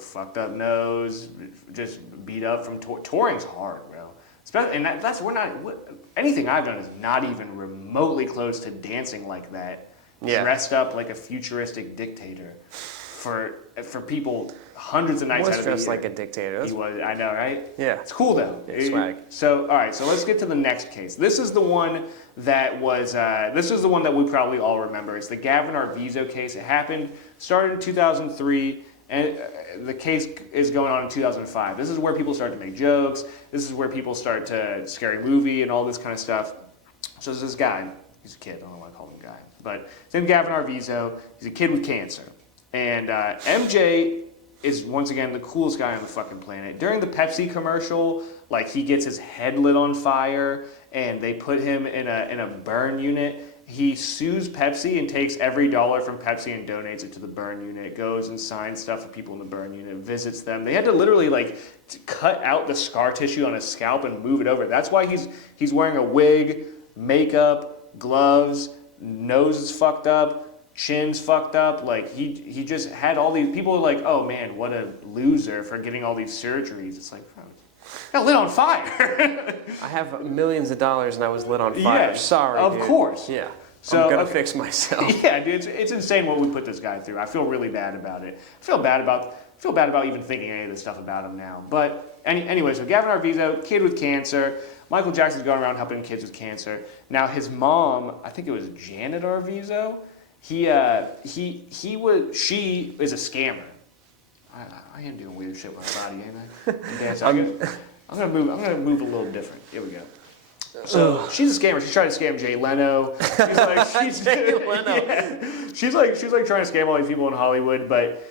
Fucked up nose, just beat up from touring's hard, bro. Especially, and anything I've done is not even remotely close to dancing like that. Yeah. Dressed up like a futuristic dictator for people hundreds of nights out of the year. dressed like a dictator. He was, I know, right? Yeah. It's cool though. Yeah, swag. So, all right. So let's get to the next case. This is the one that was. This is the one that we probably all remember. It's the Gavin Arvizo case. It started in 2003. And the case is going on in 2005. This is where people start to make jokes. This is where people start to scary movie and all this kind of stuff. So there's this guy. He's a kid. I don't know why I call him a guy. But his name's Gavin Arvizo. He's a kid with cancer. And MJ is, once again, the coolest guy on the fucking planet. During the Pepsi commercial, like, he gets his head lit on fire, and they put him in a burn unit. He sues Pepsi and takes every dollar from Pepsi and donates it to the burn unit. Goes and signs stuff for people in the burn unit, visits them. They had to literally cut out the scar tissue on his scalp and move it over. That's why he's wearing a wig, makeup, gloves, nose is fucked up, chin's fucked up. Like he just had all these people are like, oh man, what a loser for getting all these surgeries. It's like, got lit on fire. I have millions of dollars and I was lit on fire. Yeah, Sorry, of dude. course. Yeah. So, I'm gonna okay. fix myself. Yeah, dude, it's insane what we put this guy through. I feel really bad about it. I feel bad about even thinking any of this stuff about him now. But anyway, so Gavin Arvizo, kid with cancer. Michael Jackson's going around helping kids with cancer. Now his mom, I think it was Janet Arvizo. She is a scammer. I am doing weird shit with my body, ain't I? I'm gonna move a little different. Here we go. So she's a scammer. She's trying to scam Jay Leno. She's Jay Leno. Yeah. She's like trying to scam all these people in Hollywood, but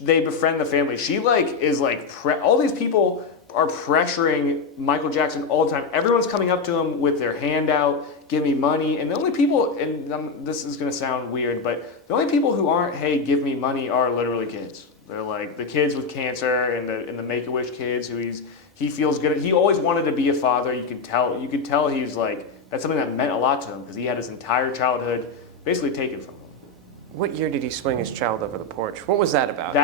they befriend the family. She all these people are pressuring Michael Jackson all the time. Everyone's coming up to him with their hand out, give me money. And the only people, and this is gonna sound weird, but the only people who aren't, hey, give me money, are literally kids. They're like the kids with cancer and the Make-A-Wish kids who he feels good. He always wanted to be a father. You could tell he's like, that's something that meant a lot to him because he had his entire childhood basically taken from him. What year did he swing his child over the porch? What was that about?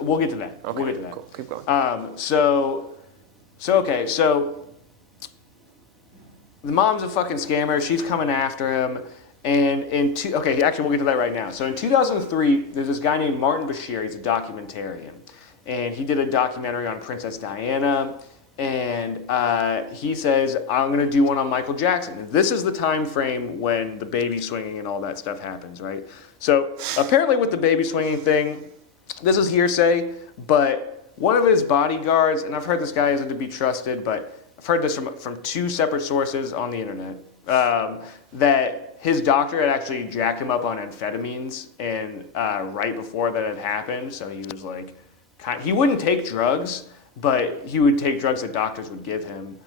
We'll get to that. Okay, We'll get to that. Cool. Keep going. So the mom's a fucking scammer. She's coming after him. And actually we'll get to that right now. So in 2003, there's this guy named Martin Bashir. He's a documentarian. And he did a documentary on Princess Diana. And he says, I'm going to do one on Michael Jackson. And this is the time frame when the baby swinging and all that stuff happens, right? So apparently with the baby swinging thing, this is hearsay, but one of his bodyguards, and I've heard this guy isn't to be trusted, but I've heard this from two separate sources on the internet, that his doctor had actually jacked him up on amphetamines, and right before that had happened, so he was like, he wouldn't take drugs, but he would take drugs that doctors would give him.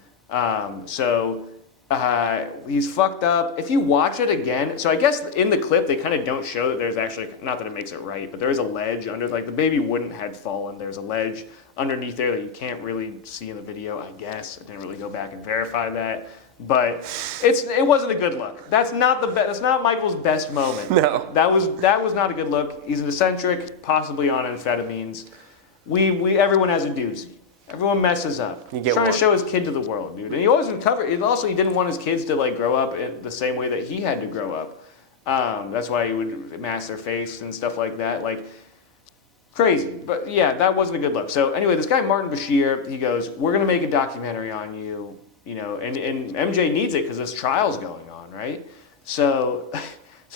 He's fucked up. If you watch it again, so I guess in the clip they kind of don't show that there's actually, not that it makes it right, but there is a ledge under, like the baby wouldn't have fallen. There's a ledge underneath there that you can't really see in the video, I guess. I didn't really go back and verify that. But it wasn't a good look. That's not that's not Michael's best moment. No. That was not a good look. He's an eccentric, possibly on amphetamines. Everyone has a doozy. Everyone messes up. He's trying to show his kid to the world, dude. And he always uncovered. And also, he didn't want his kids to like grow up in the same way that he had to grow up. That's why he would mask their face and stuff like that. Like crazy. But yeah, that wasn't a good look. So anyway, this guy Martin Bashir, he goes, "We're gonna make a documentary on you, you know." And MJ needs it because this trial's going on, right? So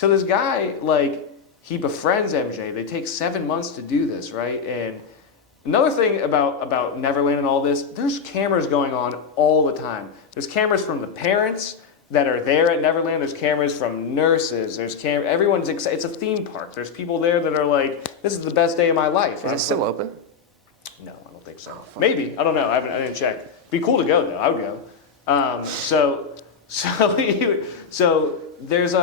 this guy like he befriends MJ. They take 7 months to do this, right? And another thing about Neverland and all this, there's cameras going on all the time. There's cameras from the parents that are there at Neverland. There's cameras from nurses. There's everyone's it's a theme park. There's people there that are like, this is the best day of my life. Is it still open? No, I don't think so. Maybe. I don't know. I didn't check. Be cool to go though. I would go. So there's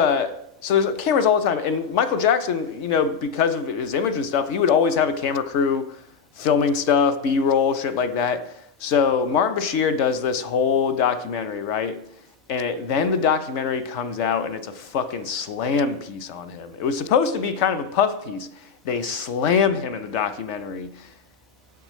cameras all the time. And Michael Jackson, you know, because of his image and stuff, he would always have a camera crew filming stuff, B-roll, shit like that. So Martin Bashir does this whole documentary, right? And then the documentary comes out and it's a fucking slam piece on him. It was supposed to be kind of a puff piece. They slam him in the documentary.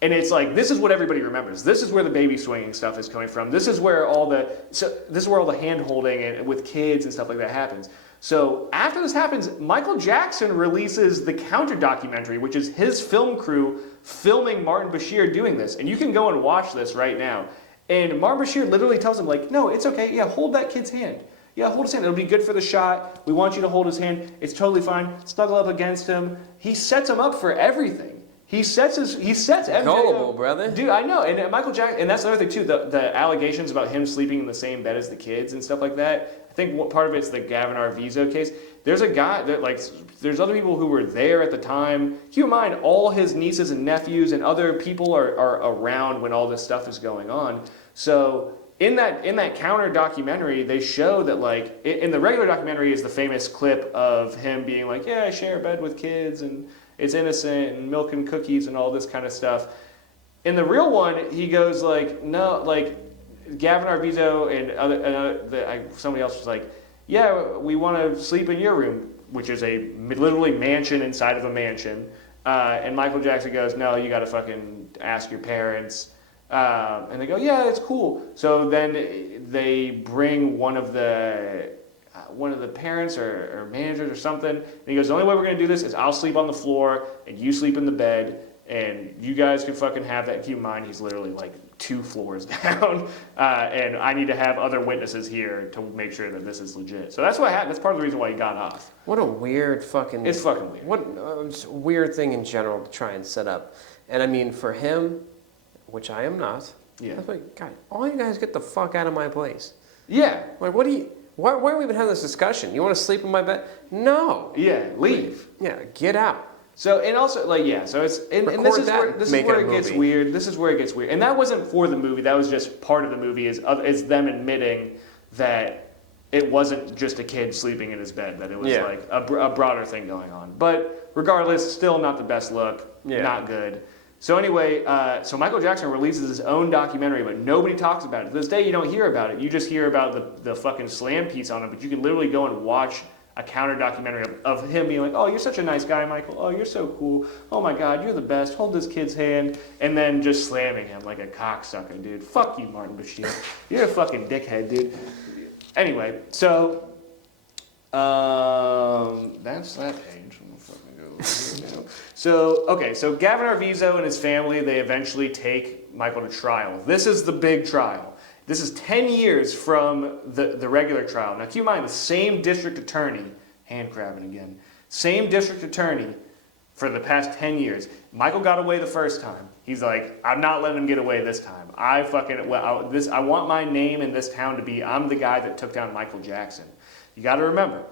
And it's like, this is what everybody remembers. This is where the baby swinging stuff is coming from. This is where all the hand holding and with kids and stuff like that happens. So after this happens, Michael Jackson releases the counter documentary, which is his film crew filming Martin Bashir doing this. And you can go and watch this right now. And Martin Bashir literally tells him, like, no, it's okay. Yeah, hold that kid's hand. Yeah, hold his hand. It'll be good for the shot. We want you to hold his hand. It's totally fine. Snuggle up against him. He sets him up for everything. He sets MJ Gullible, up. brother. Dude, I know. And Michael Jackson, and that's another thing too, the allegations about him sleeping in the same bed as the kids and stuff like that. I think part of it's the Gavin Arvizo case. There's a guy that there's other people who were there at the time. Keep in mind, all his nieces and nephews and other people are around when all this stuff is going on. So in that counter documentary, they show that like in the regular documentary is the famous clip of him being like, yeah, I share a bed with kids and it's innocent and milk and cookies and all this kind of stuff. In the real one, he goes like, no, like Gavin Arvizo and somebody else was like, yeah, we want to sleep in your room, which is a literally mansion inside of a mansion. And Michael Jackson goes, no, you got to fucking ask your parents. And they go, yeah, it's cool. So then they bring one of the parents or managers or something. And he goes, the only way we're going to do this is I'll sleep on the floor and you sleep in the bed. And you guys can fucking have that. And keep in mind, he's literally like 2 floors down. And I need to have other witnesses here to make sure that this is legit. So that's what happened. That's part of the reason why he got off. What a weird fucking... It's fucking weird. What a weird thing in general to try and set up. And I mean, for him, which I am not, Yeah. that's like, God, all you guys get the fuck out of my place. Yeah. Like, what do you... Why are we even having this discussion? You want to sleep in my bed? No. Yeah, leave. Yeah, get out. So, and also, like, yeah, so it's, and this is where, it gets weird. This is where it gets weird. And that wasn't for the movie. That was just part of the movie is them admitting that it wasn't just a kid sleeping in his bed, that it was like a broader thing going on. But regardless, still not the best look. Yeah. Not good. So anyway, so Michael Jackson releases his own documentary, but nobody talks about it. To this day, you don't hear about it. You just hear about the fucking slam piece on it, but you can literally go and watch a counter documentary of him being like, oh, you're such a nice guy, Michael. Oh, you're so cool. Oh my God, you're the best. Hold this kid's hand. And then just slamming him like a cocksucker, dude. Fuck you, Martin Bashir. You're a fucking dickhead, dude. Anyway, so that's that page. I'm gonna fucking go here now. So, okay, so Gavin Arvizo and his family, they eventually take Michael to trial. This is the big trial. This is 10 years from the regular trial. Now, keep in mind, the same district attorney, hand crabbing again, same district attorney for the past 10 years. Michael got away the first time. He's like, I'm not letting him get away this time. I want my name in this town to be, I'm the guy that took down Michael Jackson. You got to remember,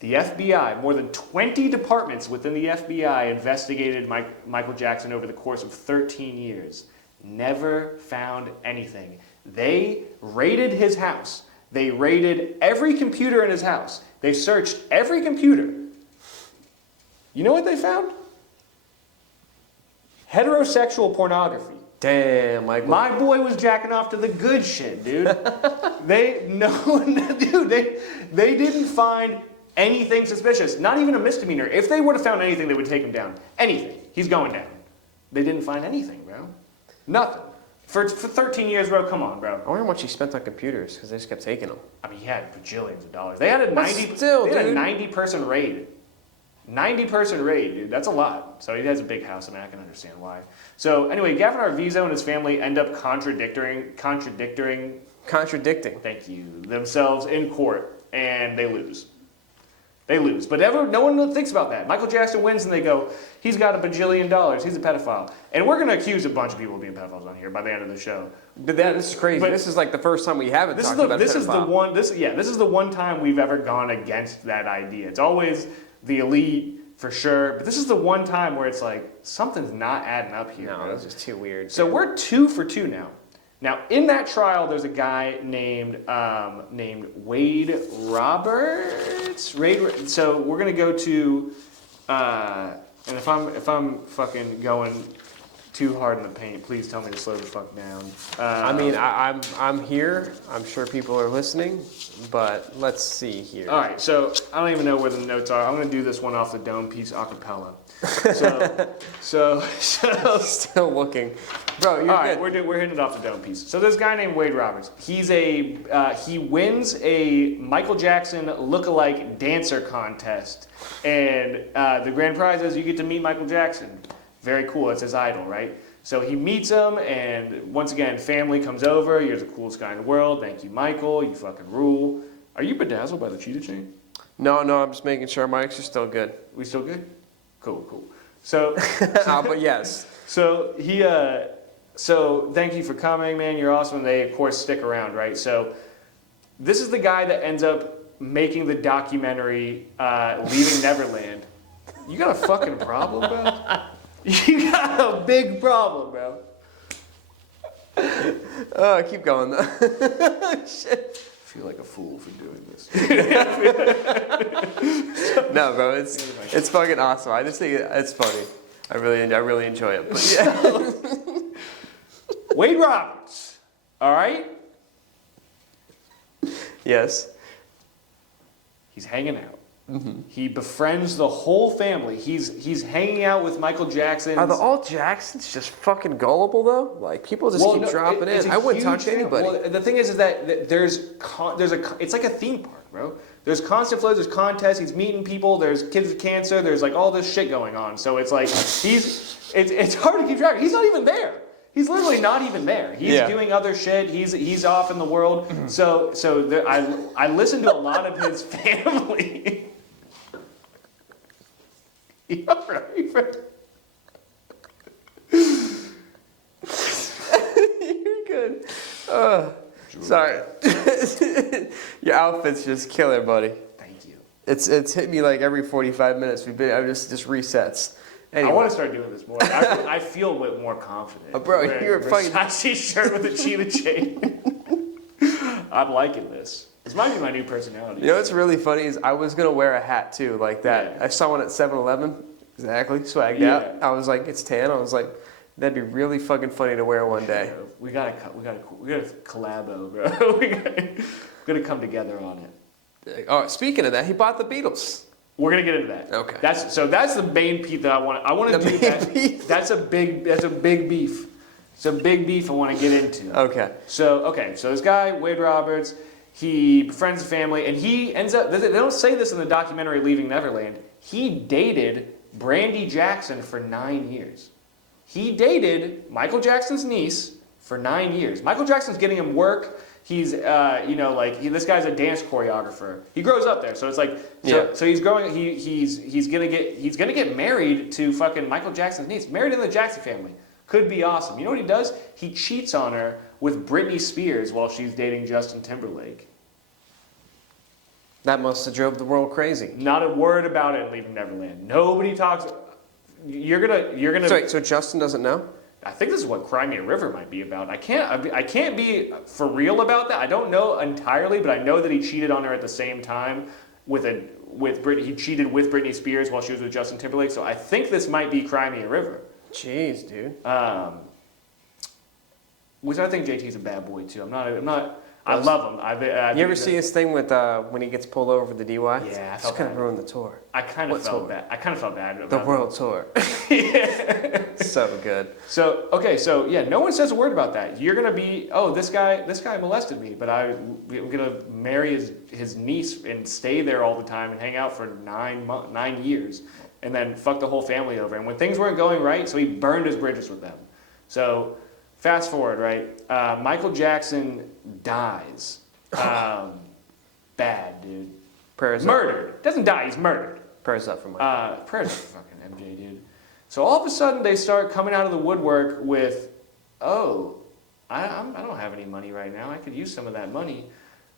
the FBI, more than 20 departments within the FBI investigated Michael Jackson over the course of 13 years. Never found anything. They raided his house. They raided every computer in his house. They searched every computer. You know what they found? Heterosexual pornography. Damn, Michael. My boy was jacking off to the good shit, dude. They didn't find anything suspicious. Not even a misdemeanor. If they would have found anything, they would take him down. Anything. He's going down. They didn't find anything, bro. Nothing. For 13 years, bro, come on, bro. I wonder how much he spent on computers, because they just kept taking them. I mean, he had bajillions of dollars. They had a But 90-person raid. 90-person raid, dude. That's a lot. So he has a big house. I mean, I can understand why. So anyway, Gavin Arvizo and his family end up contradicting. Thank you. Themselves in court, and they lose. They lose. But no one thinks about that. Michael Jackson wins, and they go, he's got a bajillion dollars. He's a pedophile. And we're going to accuse a bunch of people of being pedophiles on here by the end of the show. But this is crazy. But this is like the first time we haven't talked about this is the pedophile. this is the one time we've ever gone against that idea. It's always the elite for sure, but this is the one time where it's like something's not adding up here. No, that's just too weird. So we're 2 for 2 now. Now in that trial, there's a guy named Wade Roberts. So we're gonna go to, and if I'm fucking going too hard in the paint, please tell me to slow the fuck down. I mean, I'm here. I'm sure people are listening, but let's see here. All right, so I don't even know where the notes are. I'm going to do this one off the dome piece a cappella. So Still looking, bro. You're all right, good. we're hitting it off the dome piece. So this guy named Wade Roberts, he wins a Michael Jackson lookalike dancer contest, and the grand prize is you get to meet Michael Jackson. Very cool. It's his idol, right? So he meets him, and once again, family comes over. You're the coolest guy in the world. Thank you, Michael. You fucking rule. Are you bedazzled by the cheetah chain? No, I'm just making sure mics are still good. We still good? Cool. So, But yes. so so thank you for coming, man. You're awesome. And they, of course, stick around, right? So this is the guy that ends up making the documentary Leaving Neverland. You got a fucking problem, bro? You got a big problem, bro. Oh, keep going though. Shit. I feel like a fool for doing this. No, bro, it's fucking awesome. I just think it's funny. I really enjoy it. But yeah. Wade Roberts, all right? Yes. He's hanging out. Mm-hmm. He befriends the whole family. He's hanging out with Michael Jackson. Are all Jacksons just fucking gullible though? Like people just keep dropping in. I wouldn't talk to anybody. Well, the thing is that it's like a theme park, bro. There's constant flows. There's contests. He's meeting people. There's kids with cancer. There's like all this shit going on. So it's like it's hard to keep track. He's not even there. He's literally not even there. He's doing other shit. He's off in the world. So I listened to a lot of his family. You all right, bro? You're good. Sorry. Your outfit's just killer, buddy. Thank you. It's hit me like every 45 minutes. I just resets. Anyway. I want to start doing this more. I feel a bit more confident. Bro, you're a fucking Versace shirt with a cheetah chain. I'm liking this. This might be my new personality. You know what's really funny is I was gonna wear a hat too, like that. Yeah. I saw one at 7-Eleven, exactly, swagged out. I was like, it's tan. I was like, that'd be really fucking funny to wear one day. We gotta collabo, bro. We're gonna come together on it. Oh, speaking of that, he bought the Beatles. We're gonna get into that. Okay. That's the main piece that I want to do. That's a big beef. It's a big beef I want to get into. Okay. So this guy Wade Roberts, he befriends the family, and he ends up. They don't say this in the documentary Leaving Neverland. He dated Brandy Jackson for 9 years. He dated Michael Jackson's niece for 9 years. Michael Jackson's getting him work. He's, this guy's a dance choreographer. He grows up there, so it's like, Yeah. so he's growing. He's gonna get married to fucking Michael Jackson's niece, married in the Jackson family. Could be awesome. You know what he does? He cheats on her with Britney Spears while she's dating Justin Timberlake. That must have drove the world crazy. Not a word about it in Leaving Neverland. Nobody talks. You're gonna. So Justin doesn't know? I think this is what Cry Me a River might be about. I can't be for real about that. I don't know entirely, but I know that he cheated on her at the same time with Britney. He cheated with Britney Spears while she was with Justin Timberlake. So I think this might be Cry Me a River. Jeez, dude. Which I think JT's a bad boy too. I'm not. I love him. You ever see his thing with when he gets pulled over for the DUI? Yeah, I It's felt kind of bad. ruined the tour. I kind of What felt tour? bad. I kind of felt bad about The it. world tour. So good. So yeah, no one says a word about that. You're gonna be, this guy molested me, but I'm gonna marry his niece and stay there all the time and hang out for 9 years, and then fuck the whole family over. And when things weren't going right, so he burned his bridges with them. So fast forward, right? Michael Jackson dies. Bad, dude. Prayers Murdered. Doesn't die. He's murdered. up. Prayers up for Mike. Prayers up for fucking MJ, dude. So all of a sudden they start coming out of the woodwork with, I don't have any money right now. I could use some of that money.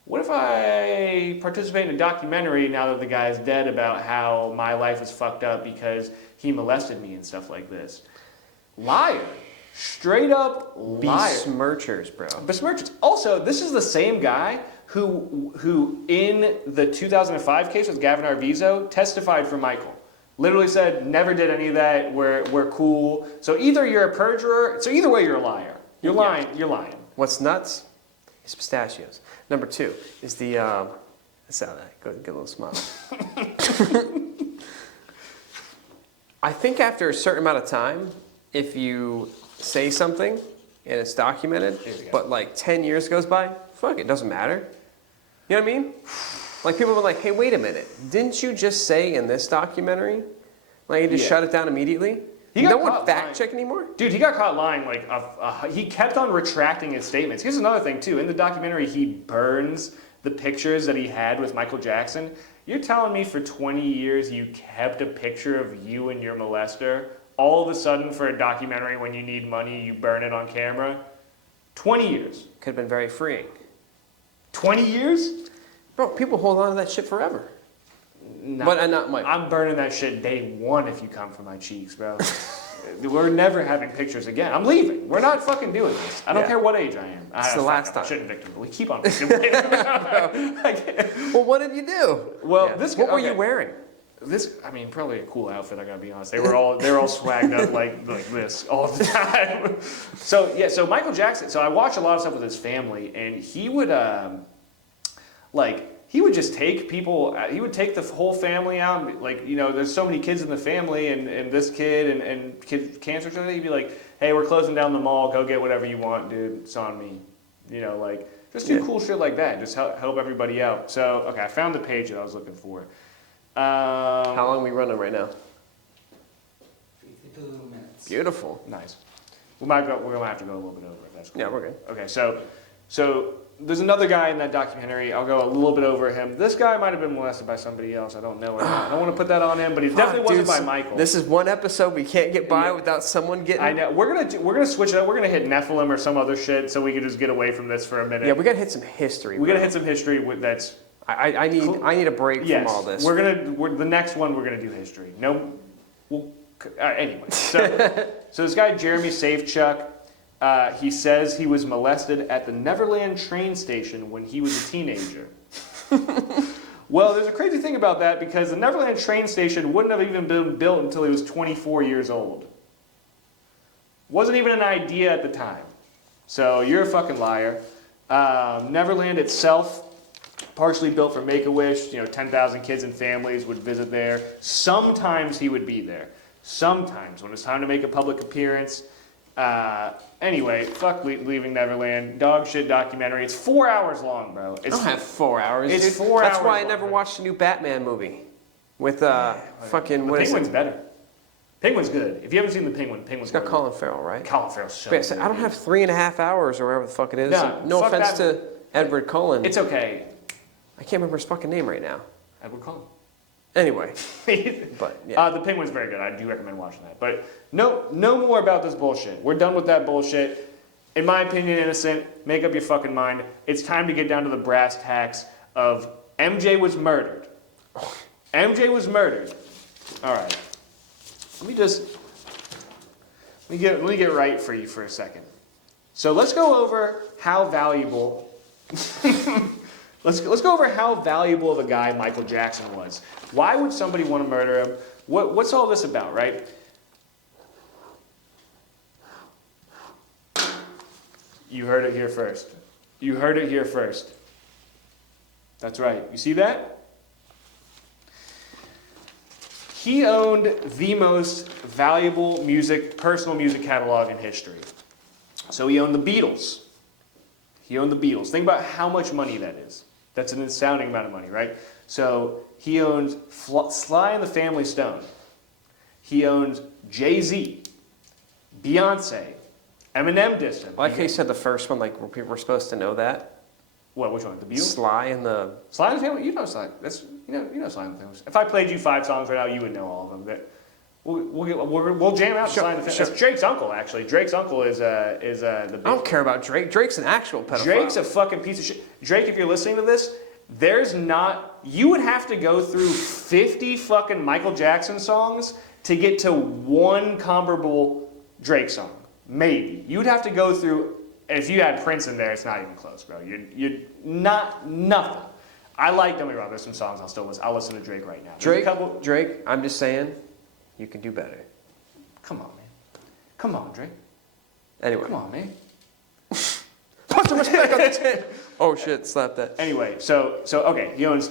What if I participate in a documentary now that the guy's dead about how my life is fucked up because he molested me and stuff like this? Liar. Straight up liar. Besmirchers, bro. Besmirchers. Also, this is the same guy who in the 2005 case with Gavin Arvizo testified for Michael. Literally said, never did any of that, we're cool. So either you're a perjurer, so either way you're a liar. You're lying, you're lying. What's nuts is pistachios. Number 2 is the, let's have that, get a little smile. I think after a certain amount of time, if you say something and it's documented, but like 10 years goes by, fuck, it doesn't matter. You know what I mean? Like people were like, hey, wait a minute. Didn't you just say in this documentary? Like you just shut it down immediately? No one fact check anymore? Dude, he got caught lying. He kept on retracting his statements. Here's another thing too. In the documentary, he burns the pictures that he had with Michael Jackson. You're telling me for 20 years you kept a picture of you and your molester? All of a sudden for a documentary when you need money, you burn it on camera? 20 years. Could have been very freeing. 20 years? Bro, people hold on to that shit forever. No, But not Mike. I'm burning that shit day one if you come for my cheeks, bro. We're never having pictures again. I'm leaving. We're not fucking doing this. I don't care what age I am. It's the last time. I shouldn't victim. We keep on victimizing. Well, what did you do? Well, What were you wearing? Probably a cool outfit. I gotta be honest. They're all swagged up like this all the time. So Michael Jackson. So I watch a lot of stuff with his family, and he would he would just take people. He would take the whole family out. There's so many kids in the family, and this kid and kid cancer. So he'd be like, hey, we're closing down the mall. Go get whatever you want, dude. It's on me. Just do cool shit like that. Just help everybody out. So okay, I found the page that I was looking for. How long are we running right now? 52 minutes. Beautiful. Nice. We're gonna have to go a little bit over if that's cool. Yeah, we're good. Okay, so there's another guy in that documentary. I'll go a little bit over him. This guy might have been molested by somebody else. I don't know. I don't want to put that on him, but he definitely wasn't by Michael. This is one episode we can't get by without someone getting. I know. We're gonna switch it up. We're gonna hit Nephilim or some other shit so we can just get away from this for a minute. Yeah, we gotta hit some history. We gotta hit some history that's. I need a break from all this. The next one we're gonna do history. No, anyway. So this guy Jeremy Safechuck, he says he was molested at the Neverland train station when he was a teenager. Well, there's a crazy thing about that because the Neverland train station wouldn't have even been built until he was 24 years old. Wasn't even an idea at the time. So you're a fucking liar. Neverland itself, partially built for Make-A-Wish, 10,000 kids and families would visit there. Sometimes he would be there. Sometimes, when it's time to make a public appearance. Anyway, fuck Leaving Neverland. Dog shit documentary. It's 4 hours long, bro. I don't have 4 hours. It's dude. 4 That's hours why I long, never man. watched the new Batman movie with fucking. What is Penguin's it? better. Penguin's good. If you haven't seen the Penguin's It's got good. Colin Farrell, right? Colin Farrell's so But good. I don't have 3.5 hours or whatever the fuck it is. No, No fuck offense that. to Edward Cullen. It's okay. I can't remember his fucking name right now. Edward Cullen. Anyway, but yeah. The Penguin's very good. I do recommend watching that. But no more about this bullshit. We're done with that bullshit. In my opinion, innocent. Make up your fucking mind. It's time to get down to the brass tacks of MJ was murdered. MJ was murdered. All right. Let me get right for you for a second. So let's go over how valuable. Let's go over how valuable of a guy Michael Jackson was. Why would somebody want to murder him? What's all this about, right? You heard it here first. You heard it here first. That's right. You see that? He owned the most valuable personal music catalog in history. So he owned the Beatles. Think about how much money that is. That's an astounding amount of money, right? So he owns Sly and the Family Stone. He owns Jay-Z, Beyonce, Eminem dissed him. I like how you said the first one, like people were supposed to know that. What? Which one? The Beatles? Sly and the Sly and the Family. You know Sly. You know Sly and the Family. If I played you 5 songs right now, you would know all of them. But we'll jam out Sly and the Family. Sure. That's Drake's uncle, actually. Drake's uncle is the. Big, I don't care about Drake. Drake's an actual pedophile. Drake's a fucking piece of shit. Drake, if you're listening to this, you would have to go through 50 fucking Michael Jackson songs to get to one comparable Drake song. Maybe. You'd have to go through, if you had Prince in there, it's not even close, bro. You're nothing. Don't get me wrong, there's some songs I'll listen to Drake right now. Drake, I'm just saying, you can do better. Come on, man. Come on, Drake. Anyway. Come on, man. Put some respect on the chin. Oh shit, slap that. Anyway, so okay, he owns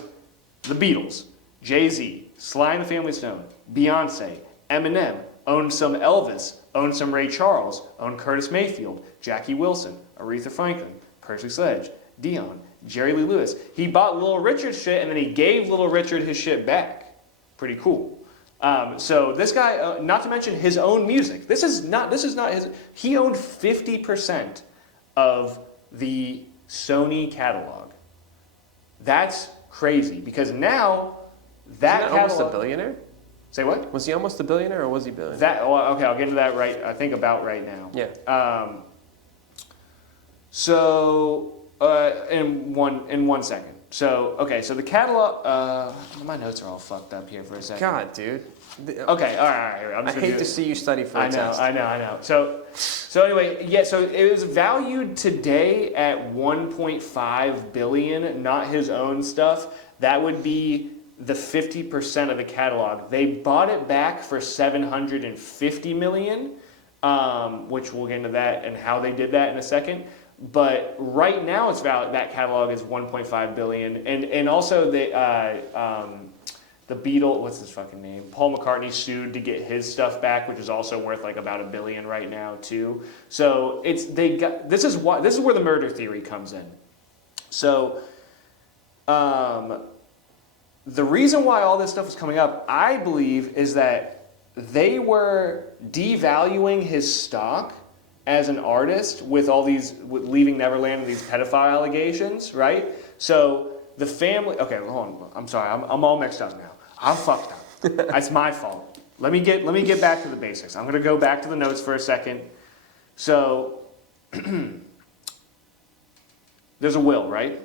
the Beatles, Jay-Z, Sly and the Family Stone, Beyonce, Eminem, owned some Elvis, owned some Ray Charles, owned Curtis Mayfield, Jackie Wilson, Aretha Franklin, Percy Sledge, Dion, Jerry Lee Lewis. He bought Little Richard's shit and then he gave Little Richard his shit back. Pretty cool. So this guy, not to mention his own music. This is not his. He owned 50% of the Sony catalog. That's crazy because now that Isn't he almost a billionaire? Say what? Was he almost a billionaire or was he billionaire? Okay, I'll get into that right. I think about right now. Yeah. In one second. So the catalog. My notes are all fucked up here for a second. God, dude. Okay, all right. I hate to see you study for a test. I know. So anyway, yeah. So it was valued today at 1.5 billion, not his own stuff. That would be the 50% of the catalog. They bought it back for 750 million, which we'll get into that and how they did that in a second. But right now, it's valid. That catalog is 1.5 billion, and also the Beatles, what's his fucking name? Paul McCartney sued to get his stuff back, which is also worth like about $1 billion right now too. So this is where the murder theory comes in. So the reason why all this stuff is coming up, I believe, is that they were devaluing his stock as an artist with Leaving Neverland and these pedophile allegations, right? So the family. Okay, hold on. I'm sorry. I'm all mixed up now. I'm fucked up. That's my fault. Let me get back to the basics. I'm gonna go back to the notes for a second. So there's a will, right?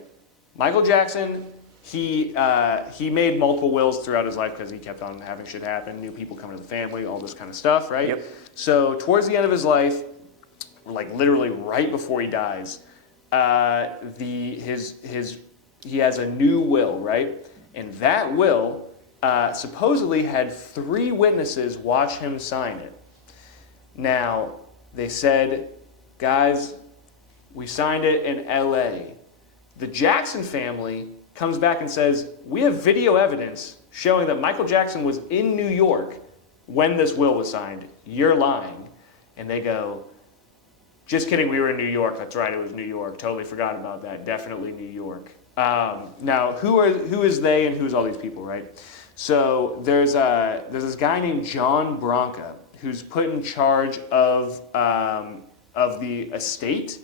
Michael Jackson. He made multiple wills throughout his life because he kept on having shit happen, new people coming to the family, all this kind of stuff, right? Yep. So towards the end of his life, like literally right before he dies, he has a new will, right? And that will supposedly had 3 witnesses watch him sign it. Now, they said, guys, we signed it in LA. The Jackson family comes back and says, we have video evidence showing that Michael Jackson was in New York when this will was signed. You're lying. And they go, just kidding, we were in New York. That's right, it was New York. Totally forgot about that. Definitely New York. Now, who is they and who's all these people, right? So there's this guy named John Branca who's put in charge of the estate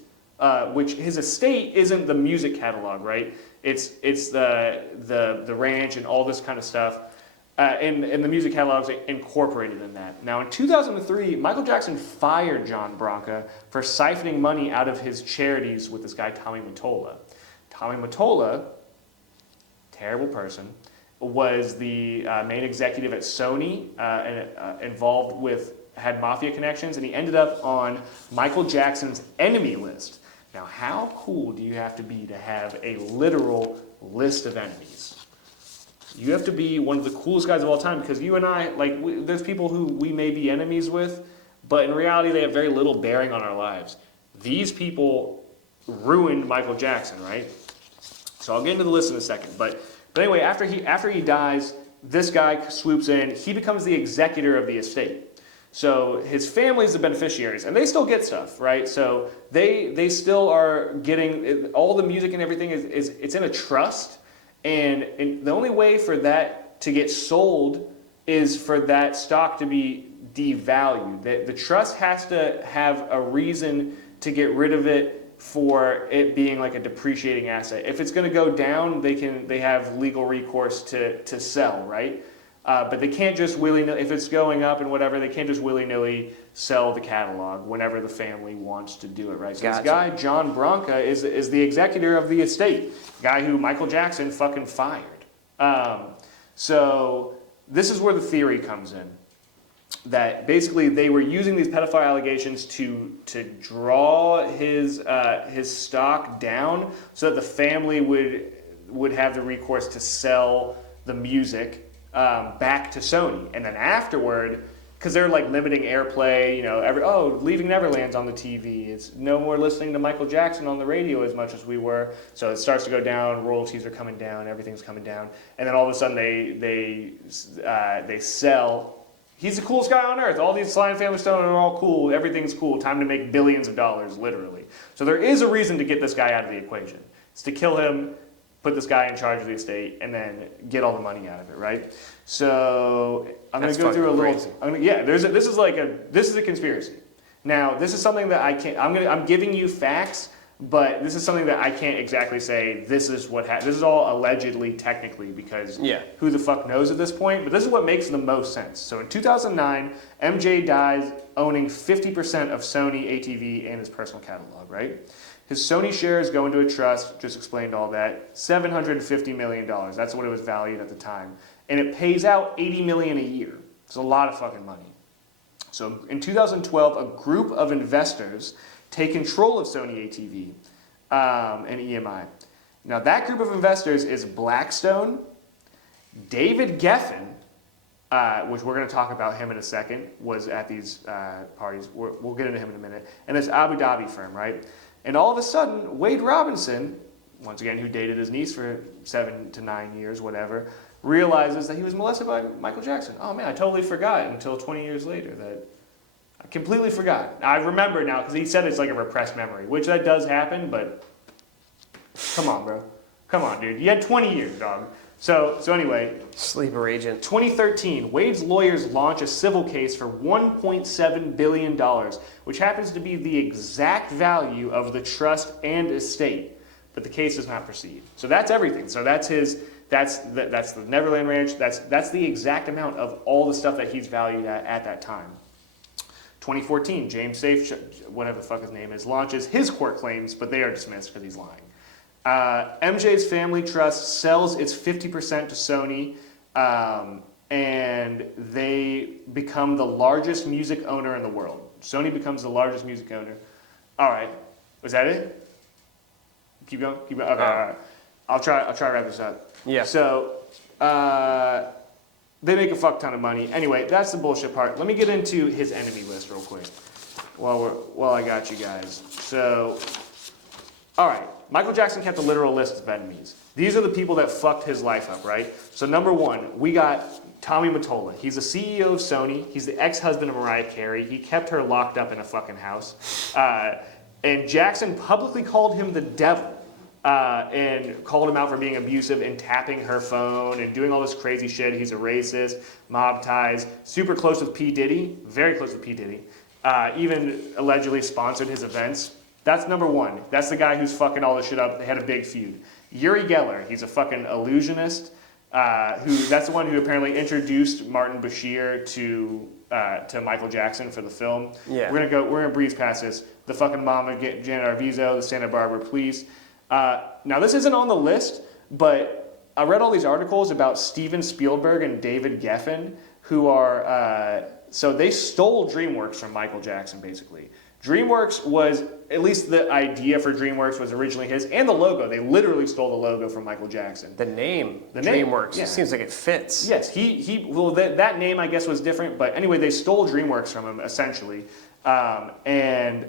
which his estate isn't the music catalog, right? It's the ranch and all this kind of stuff. And the music catalog's incorporated in that. Now, in 2003, Michael Jackson fired John Branca for siphoning money out of his charities with this guy, Tommy Mottola. Tommy Mottola, terrible person, was the main executive at Sony, involved with, had mafia connections, and he ended up on Michael Jackson's enemy list. Now, how cool do you have to be to have a literal list of enemies? You have to be one of the coolest guys of all time, because you and I, there's people who we may be enemies with, but in reality they have very little bearing on our lives. These people ruined Michael Jackson, right? So I'll get into the list in a second. But anyway, after he dies, this guy swoops in. He becomes the executor of the estate. So his family's the beneficiaries, and they still get stuff, right? So they still are getting all the music and everything is it's in a trust. And the only way for that to get sold is for that stock to be devalued. The trust has to have a reason to get rid of it for it being like a depreciating asset. If it's going to go down, they have legal recourse to sell, right? But they can't just willy-nilly, if it's going up and whatever, they can't just willy-nilly sell the catalog whenever the family wants to do it, right? So This guy, John Branca, is the executor of the estate, guy who Michael Jackson fucking fired. So this is where the theory comes in, that basically they were using these pedophile allegations to draw his stock down so that the family would have the recourse to sell the music back to Sony, and then afterward, because they're like limiting airplay, Leaving Neverland's on the TV. It's no more listening to Michael Jackson on the radio as much as we were. So it starts to go down. Royalties are coming down. Everything's coming down, and then all of a sudden they sell. He's the coolest guy on earth. All these Sly and Family Stone are all cool. Everything's cool. Time to make billions of dollars, literally. So there is a reason to get this guy out of the equation. It's to kill him, put this guy in charge of the estate, and then get all the money out of it, right? So I'm going to go through a little. This is a conspiracy. Now, this is something that I can't. I'm giving you facts, but this is something that I can't exactly say. This is what happened. This is all allegedly, technically, because who the fuck knows at this point? But this is what makes the most sense. So in 2009, MJ dies owning 50% of Sony, ATV, and his personal catalog, right? His Sony shares go into a trust, just explained all that, $750 million. That's what it was valued at the time. And it pays out $80 million a year. It's a lot of fucking money. So in 2012, a group of investors take control of Sony ATV and EMI. Now that group of investors is Blackstone, David Geffen, which we're going to talk about him in a second, was at these parties. We'll get into him in a minute. And this Abu Dhabi firm, right? And all of a sudden, Wade Robinson, once again, who dated his niece for 7 to 9 years, whatever, realizes that he was molested by Michael Jackson. Oh man, I totally forgot until 20 years later. That I completely forgot. I remember now because he said it's like a repressed memory, which that does happen, but come on, bro. Come on, dude. You had 20 years, dog. So anyway. Sleeper agent. 2013, Wade's lawyers launch a civil case for $1.7 billion, which happens to be the exact value of the trust and estate. But the case does not proceed. So that's everything. So that's the Neverland Ranch. That's the exact amount of all the stuff that he's valued at that time. 2014, James Safe, whatever the fuck his name is, launches his court claims, but they are dismissed because he's lying. MJ's family trust sells its 50% to Sony, and they become the largest music owner in the world. Sony becomes the largest music owner. All right, was that it? Keep going. Okay, all right. I'll try to wrap this up. Yeah. So they make a fuck ton of money. Anyway, that's the bullshit part. Let me get into his enemy list real quick while I got you guys. So, all right. Michael Jackson kept a literal list of enemies. These are the people that fucked his life up, right? So number one, we got Tommy Mottola. He's the CEO of Sony. He's the ex-husband of Mariah Carey. He kept her locked up in a fucking house. And Jackson publicly called him the devil and called him out for being abusive and tapping her phone and doing all this crazy shit. He's a racist, mob ties, super close with P. Diddy, very close with P. Diddy. Even allegedly sponsored his events. That's number one. That's the guy who's fucking all this shit up. They had a big feud. Uri Geller, he's a fucking illusionist. That's the one who apparently introduced Martin Bashir to Michael Jackson for the film. Yeah. We're gonna breeze past this. The fucking mom of Janet Arvizo, the Santa Barbara police. Now this isn't on the list, but I read all these articles about Steven Spielberg and David Geffen, who are so they stole DreamWorks from Michael Jackson, basically. DreamWorks was, at least the idea for DreamWorks was originally his, and the logo. They literally stole the logo from Michael Jackson. The name, name, DreamWorks, yeah. it seems like it fits. Yes, that name I guess was different, but anyway, they stole DreamWorks from him essentially, and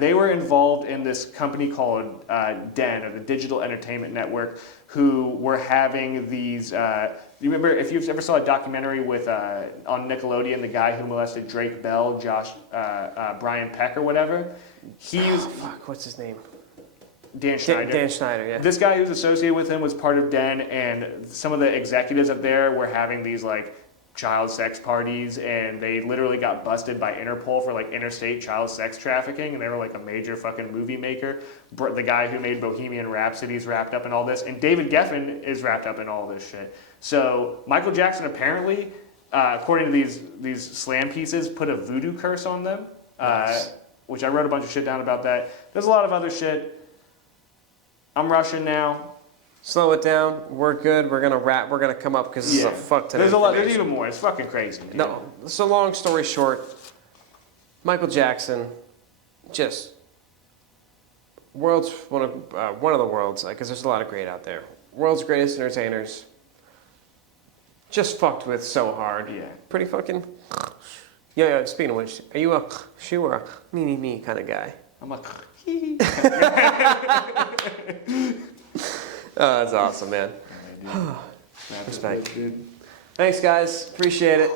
they were involved in this company called DEN, or the Digital Entertainment Network, who were having these. You remember if you ever saw a documentary with on Nickelodeon, the guy who molested Drake Bell, Brian Peck or whatever. What's his name? Dan Schneider. Dan Schneider, yeah. This guy who's associated with him was part of DEN, and some of the executives up there were having these like child sex parties, and they literally got busted by Interpol for like interstate child sex trafficking, and they were like a major fucking movie maker. The guy who made Bohemian Rhapsody is wrapped up in all this, and David Geffen is wrapped up in all this shit. So Michael Jackson apparently, according to these slam pieces, put a voodoo curse on them, which I wrote a bunch of shit down about that. There's a lot of other shit. I'm rushing now. Slow it down. We're good. We're gonna wrap. We're gonna come up because this is a fuck ton. There's a lot. There's information. even more. It's fucking crazy. Dude. No. So long story short, Michael Jackson, just one of the world's, because there's a lot of great out there. World's greatest entertainers. Just fucked with so hard. Yeah. Pretty fucking. Yeah. Speaking of which, are you a shoe or a me kind of guy? I'm like. Oh, that's awesome, man. Respect. Thanks, guys. Appreciate it.